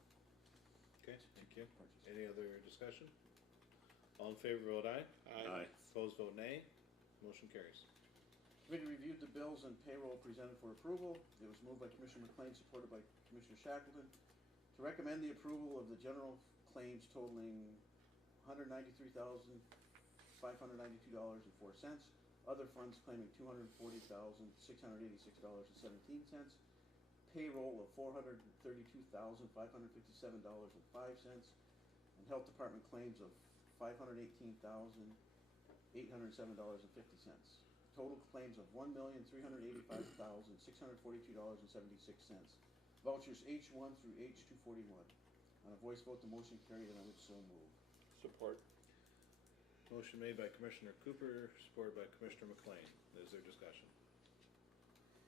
Okay, thank you. Any other discussion? All in favor, vote aye. Aye. Opposed, vote nay. Motion carries. Committee reviewed the bills and payroll presented for approval. It was moved by Commissioner McLean, supported by Commissioner Shackleton, to recommend the approval of the general claims totaling $193,592.04. Other funds claiming $240,686.17. Payroll of $432,557.05. And Health Department claims of $518,807.50. Total claims of $1,385,642.76. Vouchers H1 through H241. On a voice vote, the motion carried, and I would so move. Support. Motion made by Commissioner Cooper, supported by Commissioner McLean. Is there discussion?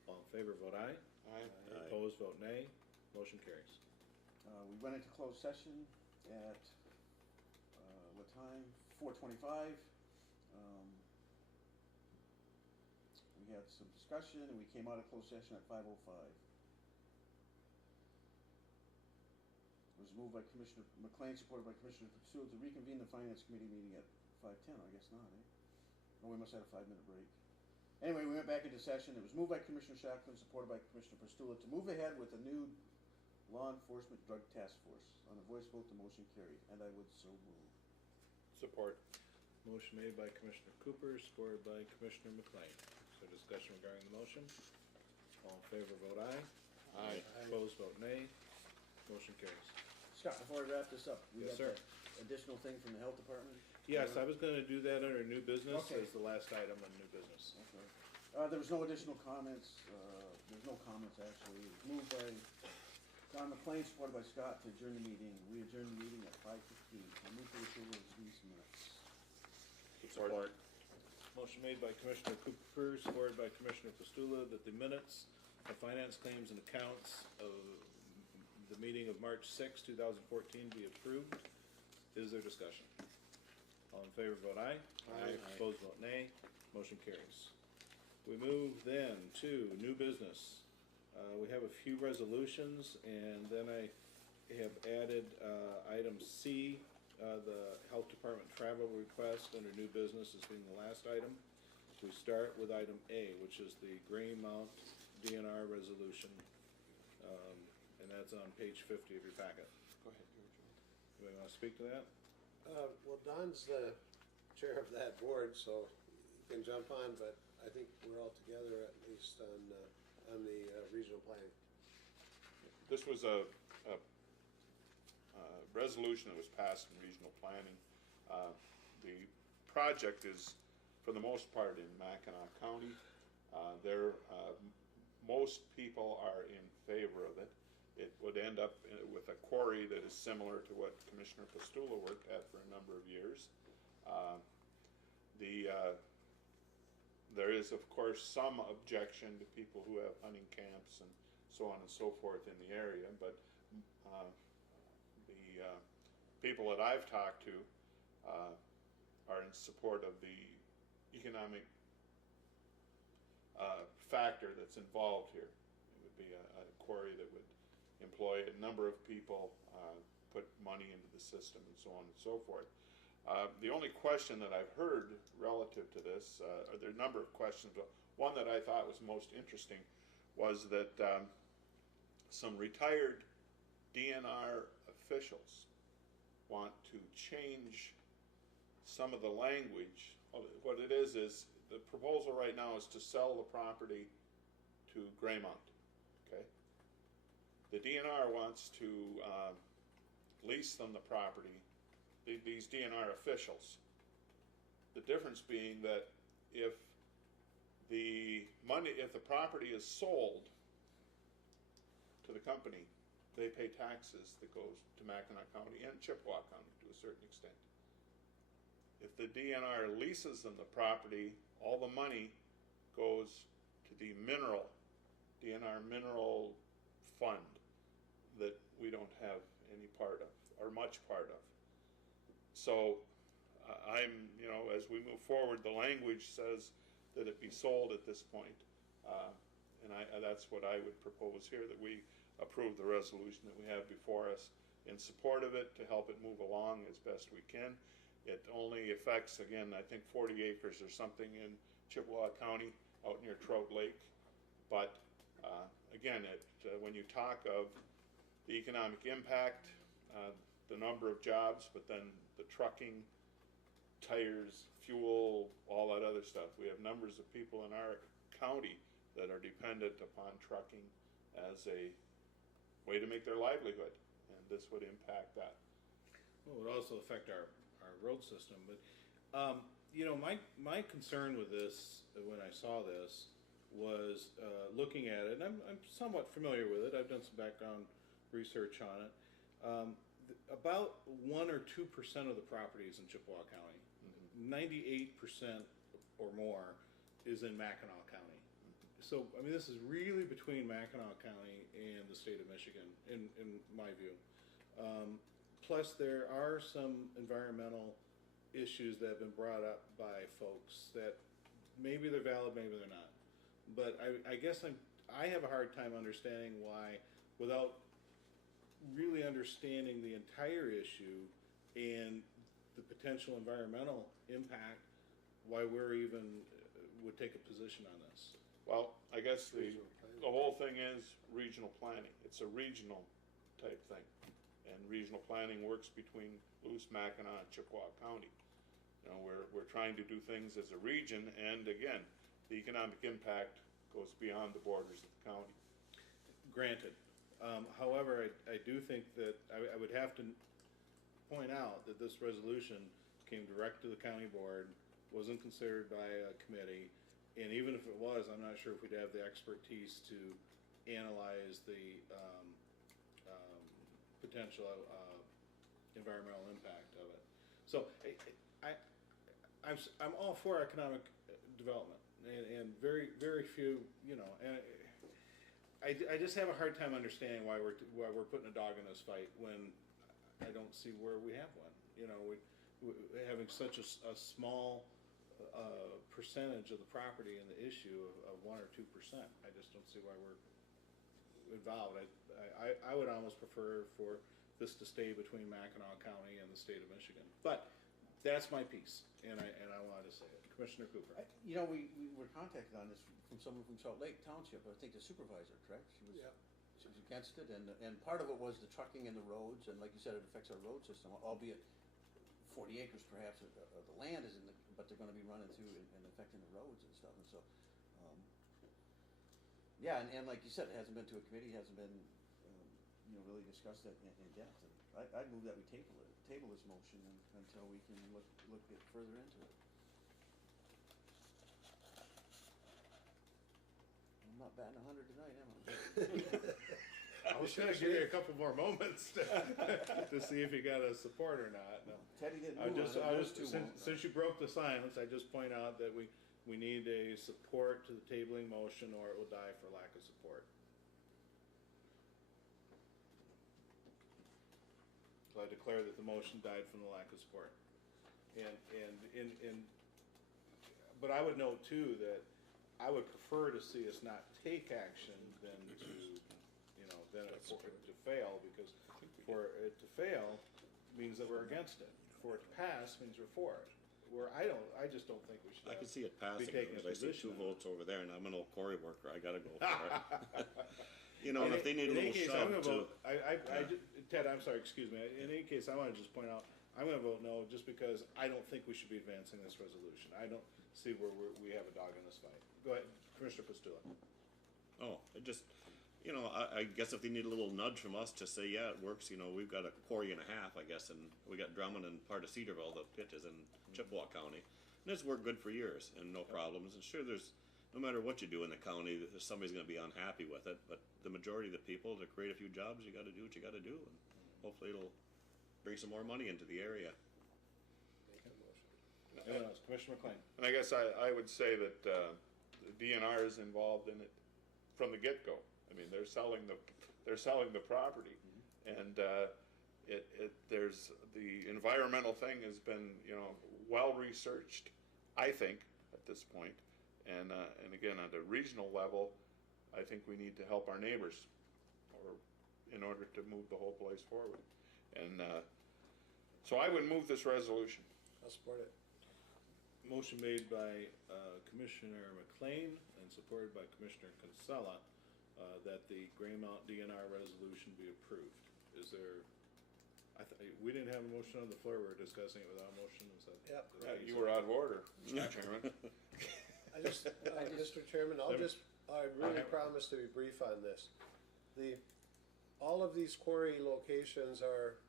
All in favor, vote aye. Aye. Opposed, vote nay. Motion carries. We went into closed session at, what time? 4:25. We had some discussion, and we came out of closed session at 5:05. It was moved by Commissioner McLean, supported by Commissioner Pursuit, to reconvene the Finance Committee meeting at 5:10. I guess not, eh? Oh, we must have had a 5-minute break. Anyway, we went back into session. It was moved by Commissioner Shackleton, supported by Commissioner Pursuit, to move ahead with a new law enforcement drug task force. On a voice vote, the motion carried, and I would so move. Support. Motion made by Commissioner Cooper, supported by Commissioner McLean. Is there discussion regarding the motion? All in favor, vote aye. Aye. Opposed, vote nay. Motion carries. Scott, before I wrap this up, we Yes, got sir. that additional thing from the health department? Yes, I was gonna do that under new business Okay. as the last item on new business. Okay. There was no additional comments, there's no comments actually. It was moved by Don McLean, supported by Scott, to adjourn the meeting. We adjourned the meeting at 5:15. I move for the approval of these minutes. Support. Motion made by Commissioner Cooper, supported by Commissioner Pastula, that the minutes of finance claims and accounts of the meeting of March 6, 2014 be approved. Is there discussion? All in favor, vote aye. Aye. Opposed, vote nay. Motion carries. We move then to new business. We have a few resolutions, and then I have added item C, the Health Department travel request under new business as being the last item. We start with item A, which is the Greymount DNR resolution, and that's on page 50 of your packet. Go ahead, George. Anybody want to speak to that? Well, Don's the chair of that board, so he can jump on, but I think we're all together at least on the regional planning. This was a resolution that was passed in regional planning. The project is, for the most part, in Mackinac County. Most people are in favor of it. It would end up with a quarry that is similar to what Commissioner Pastula worked at for a number of years. There is, of course, some objection to people who have hunting camps and so on and so forth in the area, but the people that I've talked to are in support of the economic factor that's involved here. It would be a quarry that would employ a number of people, put money into the system and so on and so forth. The only question that I've heard relative to this, there are a number of questions, but one that I thought was most interesting was that some retired DNR officials want to change some of the language. What it is the proposal right now is to sell the property to Greymount. the DNR wants to lease them the property, these DNR officials. The difference being that if the property is sold to the company, they pay taxes that goes to Mackinac County and Chippewa County to a certain extent. If the DNR leases them the property, all the money goes to the DNR mineral fund that we don't have any part of, or much part of. So as we move forward, the language says that it be sold at this point. And that's what I would propose here, that we approve the resolution that we have before us in support of it to help it move along as best we can. It only affects, again, I think 40 acres or something in Chippewa County out near Trout Lake. But again, when you talk of the economic impact, the number of jobs, but then the trucking, tires, fuel, all that other stuff. We have numbers of people in our county that are dependent upon trucking as a way to make their livelihood, and this would impact that. Well, it would also affect our road system, but my concern with this, when I saw this, was looking at it, and I'm somewhat familiar with it. I've done some background research on it. About 1 or 2% of the properties in Chippewa County, 98% or more is in Mackinac County. So, I mean, this is really between Mackinac County and the state of Michigan, in my view. Plus, there are some environmental issues that have been brought up by folks that maybe they're valid, maybe they're not. But I guess I have a hard time understanding why, without really understanding the entire issue and the potential environmental impact, why we're even would take a position on this. Well, I guess the whole thing is regional planning. It's a regional type thing. And regional planning works between Luce, Mackinac, and Chippewa County. We're trying to do things as a region, and again, the economic impact goes beyond the borders of the county. Granted. However, I do think that I would have to point out that this resolution came direct to the county board, wasn't considered by a committee, and even if it was, I'm not sure if we'd have the expertise to analyze the potential environmental impact of it. So I'm all for economic development, and very few, and I just have a hard time understanding why we're putting a dog in this fight when I don't see where we have one. We having such a small percentage of the property in the issue of 1 or 2%. I just don't see why we're involved. I would almost prefer for this to stay between Mackinac County and the state of Michigan. But that's my piece, and I wanted to say it. Commissioner Cooper. We were contacted on this from someone from Salt Lake Township, I think the supervisor, correct? She was against it, and part of it was the trucking and the roads, and like you said, it affects our road system, albeit 40 acres perhaps of the land is but they're going to be running through and affecting the roads and stuff, and so, and like you said, it hasn't been to a committee, it hasn't been, really discussed in depth, and I'd move that we table this motion until we can look get further into it. I'm not batting 100 tonight, am I? I was going to give you a couple more moments to see if you got a support or not. No. Teddy didn't move on it. Since you broke the silence, I just point out that we need a support to the tabling motion, or it will die for lack of support. So I declare that the motion died from the lack of support. But I would note too that I would prefer to see us not take action than to fail, because for it to fail means that we're against it. For it to pass means we're for it. I just don't think we should. I can see it passing, because I see 2 votes over there, and I'm an old quarry worker. I gotta go for it. And if they need a little shove too. Ted, I'm sorry, excuse me. In any case, I want to just point out, I'm going to vote no, just because I don't think we should be advancing this resolution. I don't see where we have a dog in this fight. Go ahead, Commissioner Pastula. Oh, it just, you know, I guess if they need a little nudge from us to say, yeah, it works, you know, we've got a quarry and a half, I guess, and we got Drummond and part of Cedarville, the pit is in Chippewa County. And it's worked good for years and no problems. And sure, no matter what you do in the county, somebody's going to be unhappy with it. But the majority of the people, to create a few jobs, you got to do what you got to do. And hopefully it'll bring some more money into the area. Anyone else? Commissioner McLean. And I guess I would say that the DNR is involved in it from the get-go. I mean, they're selling the property, and there's the environmental thing has been, you know, well researched, I think, at this point. And again, at a regional level, I think we need to help our neighbors, or in order to move the whole place forward. And so I would move this resolution. I'll support it. Motion made by Commissioner McLean and supported by Commissioner Kinsella that the Greymount DNR resolution be approved. Is there, we didn't have a motion on the floor, we're discussing it without a motion, is that? Yep. You were out of order, Mr. Chairman. Mr. Chairman, I really promise to be brief on this. All of these quarry locations are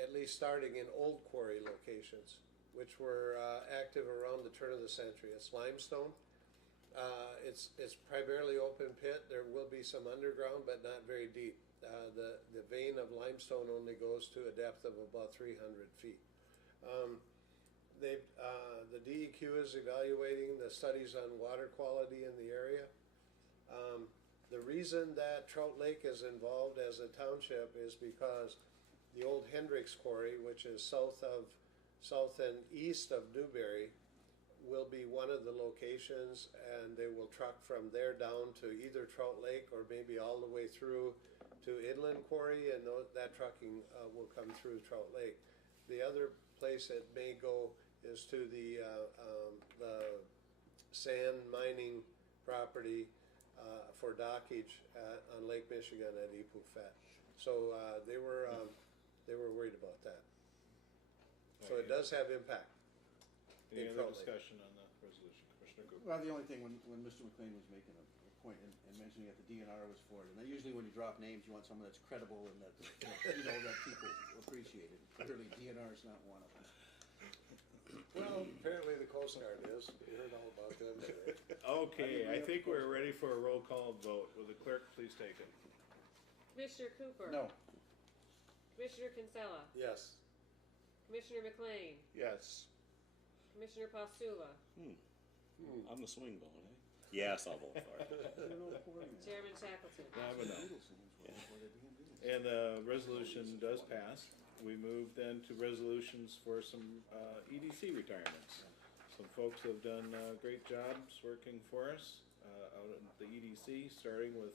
at least starting in old quarry locations, which were active around the turn of the century. It's limestone. It's primarily open pit. There will be some underground, but not very deep. The vein of limestone only goes to a depth of about 300 feet. The DEQ is evaluating the studies on water quality in the area. The reason that Trout Lake is involved as a township is because the old Hendricks Quarry, which is south and east of Newberry, will be one of the locations, and they will truck from there down to either Trout Lake or maybe all the way through to Inland Quarry, and that trucking will come through Trout Lake. The other place it may go is to the sand mining property for dockage on Lake Michigan at Epufet. So they were worried about that. So it does have impact. Any other discussion on the resolution? Commissioner Cooper? Well, the only thing, when Mr. McLean was making a point and mentioning that the DNR was for it, and usually when you drop names, you want someone that's credible and that, you know, that people appreciate it. Clearly, DNR is not one of them. Well, apparently the Coast Guard is. We heard all about them today. Okay, I think we're ready for a roll call vote. Will the clerk please take it? Commissioner Cooper? No. Commissioner Kinsella? Yes. Commissioner McLean? Yes. Commissioner Pastula? I'm the swing vote, eh? Yes, I'll vote for it. Chairman Shackleton? I have a no. And the resolution does pass. We move then to resolutions for some EDC retirements. Some folks have done great jobs working for us out at the EDC, starting with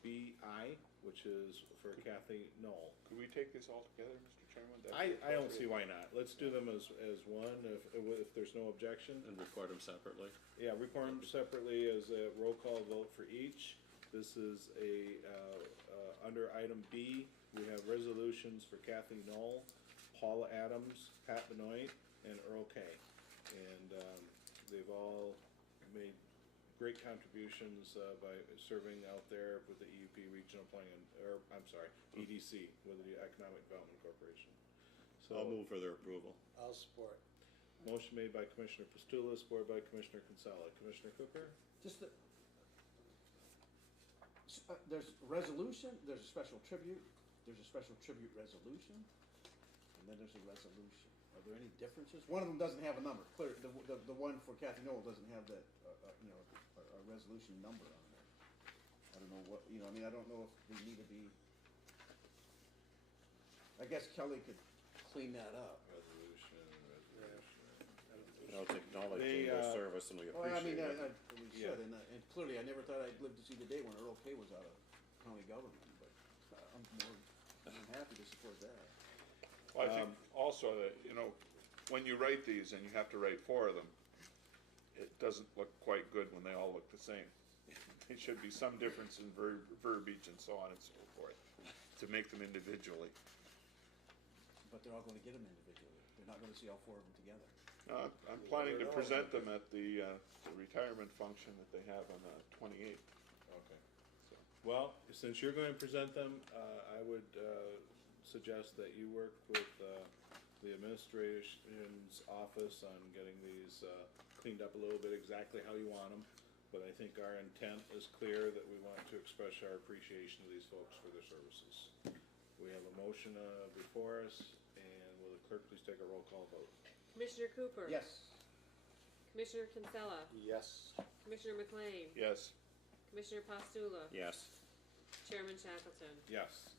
BI, which is for Kathy Knoll. Could we take this all together, Mr. Chairman? I don't see why not. Let's do them as one if there's no objection. And record them separately. Yeah, record them separately as a roll call vote for each. This is under item B, we have resolutions for Kathy Knoll, Paula Adams, Pat Benoit, and Earl Kay. And they've all made great contributions by serving out there with the EUP Regional Planning, EDC, with the Economic Development Corporation. So I'll move for their approval. I'll support. Motion made by Commissioner Pastula, supported by Commissioner Kinsella. Commissioner Cooper? Just there's a resolution, there's a special tribute, there's a special tribute resolution, and then there's a resolution. Are there any differences? One of them doesn't have a number. Clear, the one for Kathy Knoll doesn't have that, a resolution number on there. I don't know what, I mean, I don't know if they need to be, I guess Kelly could clean that up. I'll acknowledge their service and we appreciate it. We should, and clearly I never thought I'd live to see the day when Earl Kay was out of county government, but I'm happy to support that. Well, I think also that, when you write these and you have to write 4 of them, it doesn't look quite good when they all look the same. There should be some difference in verbiage and so on and so forth to make them individually. But they're all going to get them individually. They're not going to see all 4 of them together. I'm planning to present them at the retirement function that they have on the 28th. Okay. So. Well, since you're going to present them, I would suggest that you work with the administration's office on getting these cleaned up a little bit exactly how you want them. But I think our intent is clear that we want to express our appreciation to these folks for their services. We have a motion before us, and will the clerk please take a roll call vote? Commissioner Cooper? Yes. Commissioner Kinsella? Yes. Commissioner McLean? Yes. Commissioner Pastula? Yes. Chairman Shackleton? Yes.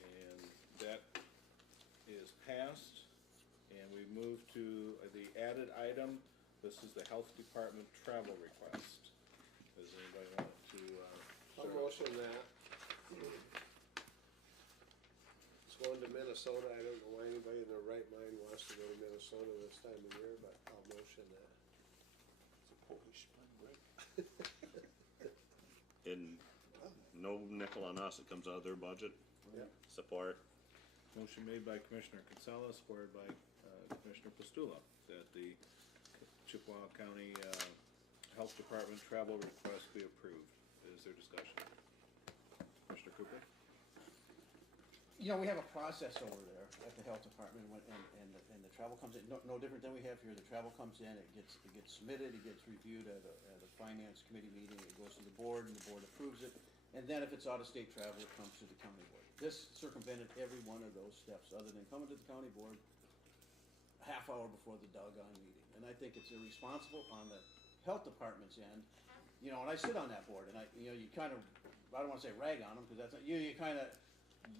And that is passed, and we move to the added item. This is the Health Department travel request. Does anybody want to? I'll motion that. It's going to Minnesota. I don't know why anybody in their right mind wants to go to Minnesota this time of year, but I'll motion that. It's a Polish spring break. And no nickel on us, it comes out of their budget. Yep. Support. Motion made by Commissioner Kinsella, supported by Commissioner Pastula, that the Chippewa County Health Department travel request be approved. Is there discussion? Commissioner Cooper? You know, we have a process over there at the health department, and the travel comes in, no different than we have here. The travel comes in, it gets submitted, it gets reviewed at a finance committee meeting, it goes to the board, and the board approves it. And then if it's out-of-state travel, it comes to the county board. This circumvented every one of those steps, other than coming to the county board a half hour before the doggone meeting. And I think it's irresponsible on the health department's end. You know, and I sit on that board, and you kind of, I don't want to say rag on them, because that's not, you kind of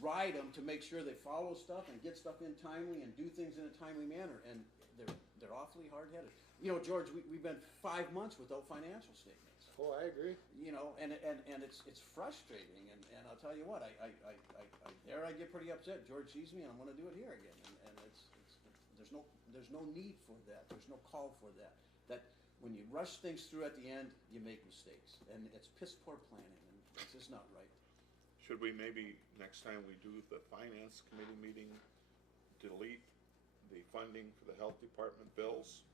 ride them to make sure they follow stuff and get stuff in timely and do things in a timely manner, and they're awfully hard-headed. You know, George, we've been 5 months without financial statements. Oh, I agree. You know, and it's frustrating, and I'll tell you what, I get pretty upset. George sees me, and I'm going to do it here again, and there's no need for that. There's no call for that. That when you rush things through at the end, you make mistakes, and it's piss poor planning, and it's just not right. Should we maybe, next time we do the finance committee meeting, delete the funding for the health department bills?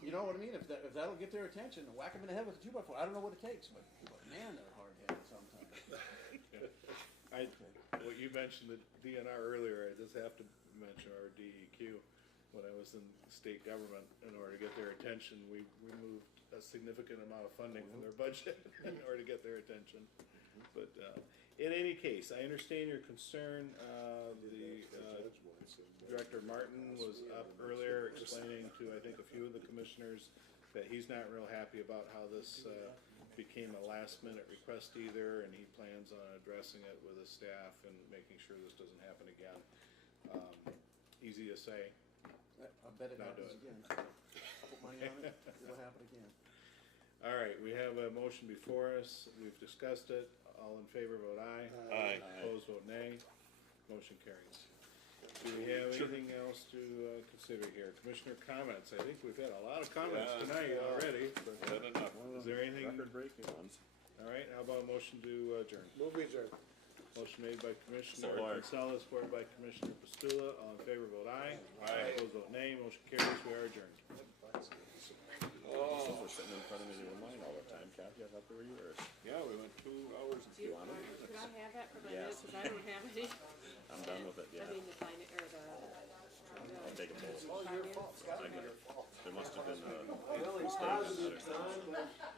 You know what I mean? If that'll get their attention, whack them in the head with a 2x4. I don't know what it takes, but man, they're hard-headed sometimes. What you mentioned the DNR earlier, I just have to mention our DEQ. When I was in state government, in order to get their attention, we removed a significant amount of funding from their budget in order to get their attention. But in any case, I understand your concern. Director Martin was up earlier explaining to, I think, a few of the commissioners that he's not real happy about how this became a last-minute request either, and he plans on addressing it with his staff and making sure this doesn't happen again. Easy to say. I bet it happens again. Put money on it, it'll happen again. All right, we have a motion before us. We've discussed it. All in favor, vote aye. Aye. Opposed, vote nay. Motion carries. Do we have anything else to consider here? Commissioner comments. I think we've had a lot of comments tonight already. But, Not enough. is there anything? Record-breaking ones. All right, how about a motion to adjourn? Move adjourned. Motion made by Commissioner Support. Kinsella, supported by Commissioner Pastula. All in favor, vote aye. Aye. Opposed, vote nay. Motion carries. We are adjourned. Since we're sitting in front of me, you're mine all the time, Kathy. I thought they were yours. Yeah, we went 2 hours and Do you want, could I have that for my Yes. minutes, because I don't have any? I'm done with it, I yeah. mean, the finance, or I'll take a poll. finance. There must have been a The only mistake on positive that. time,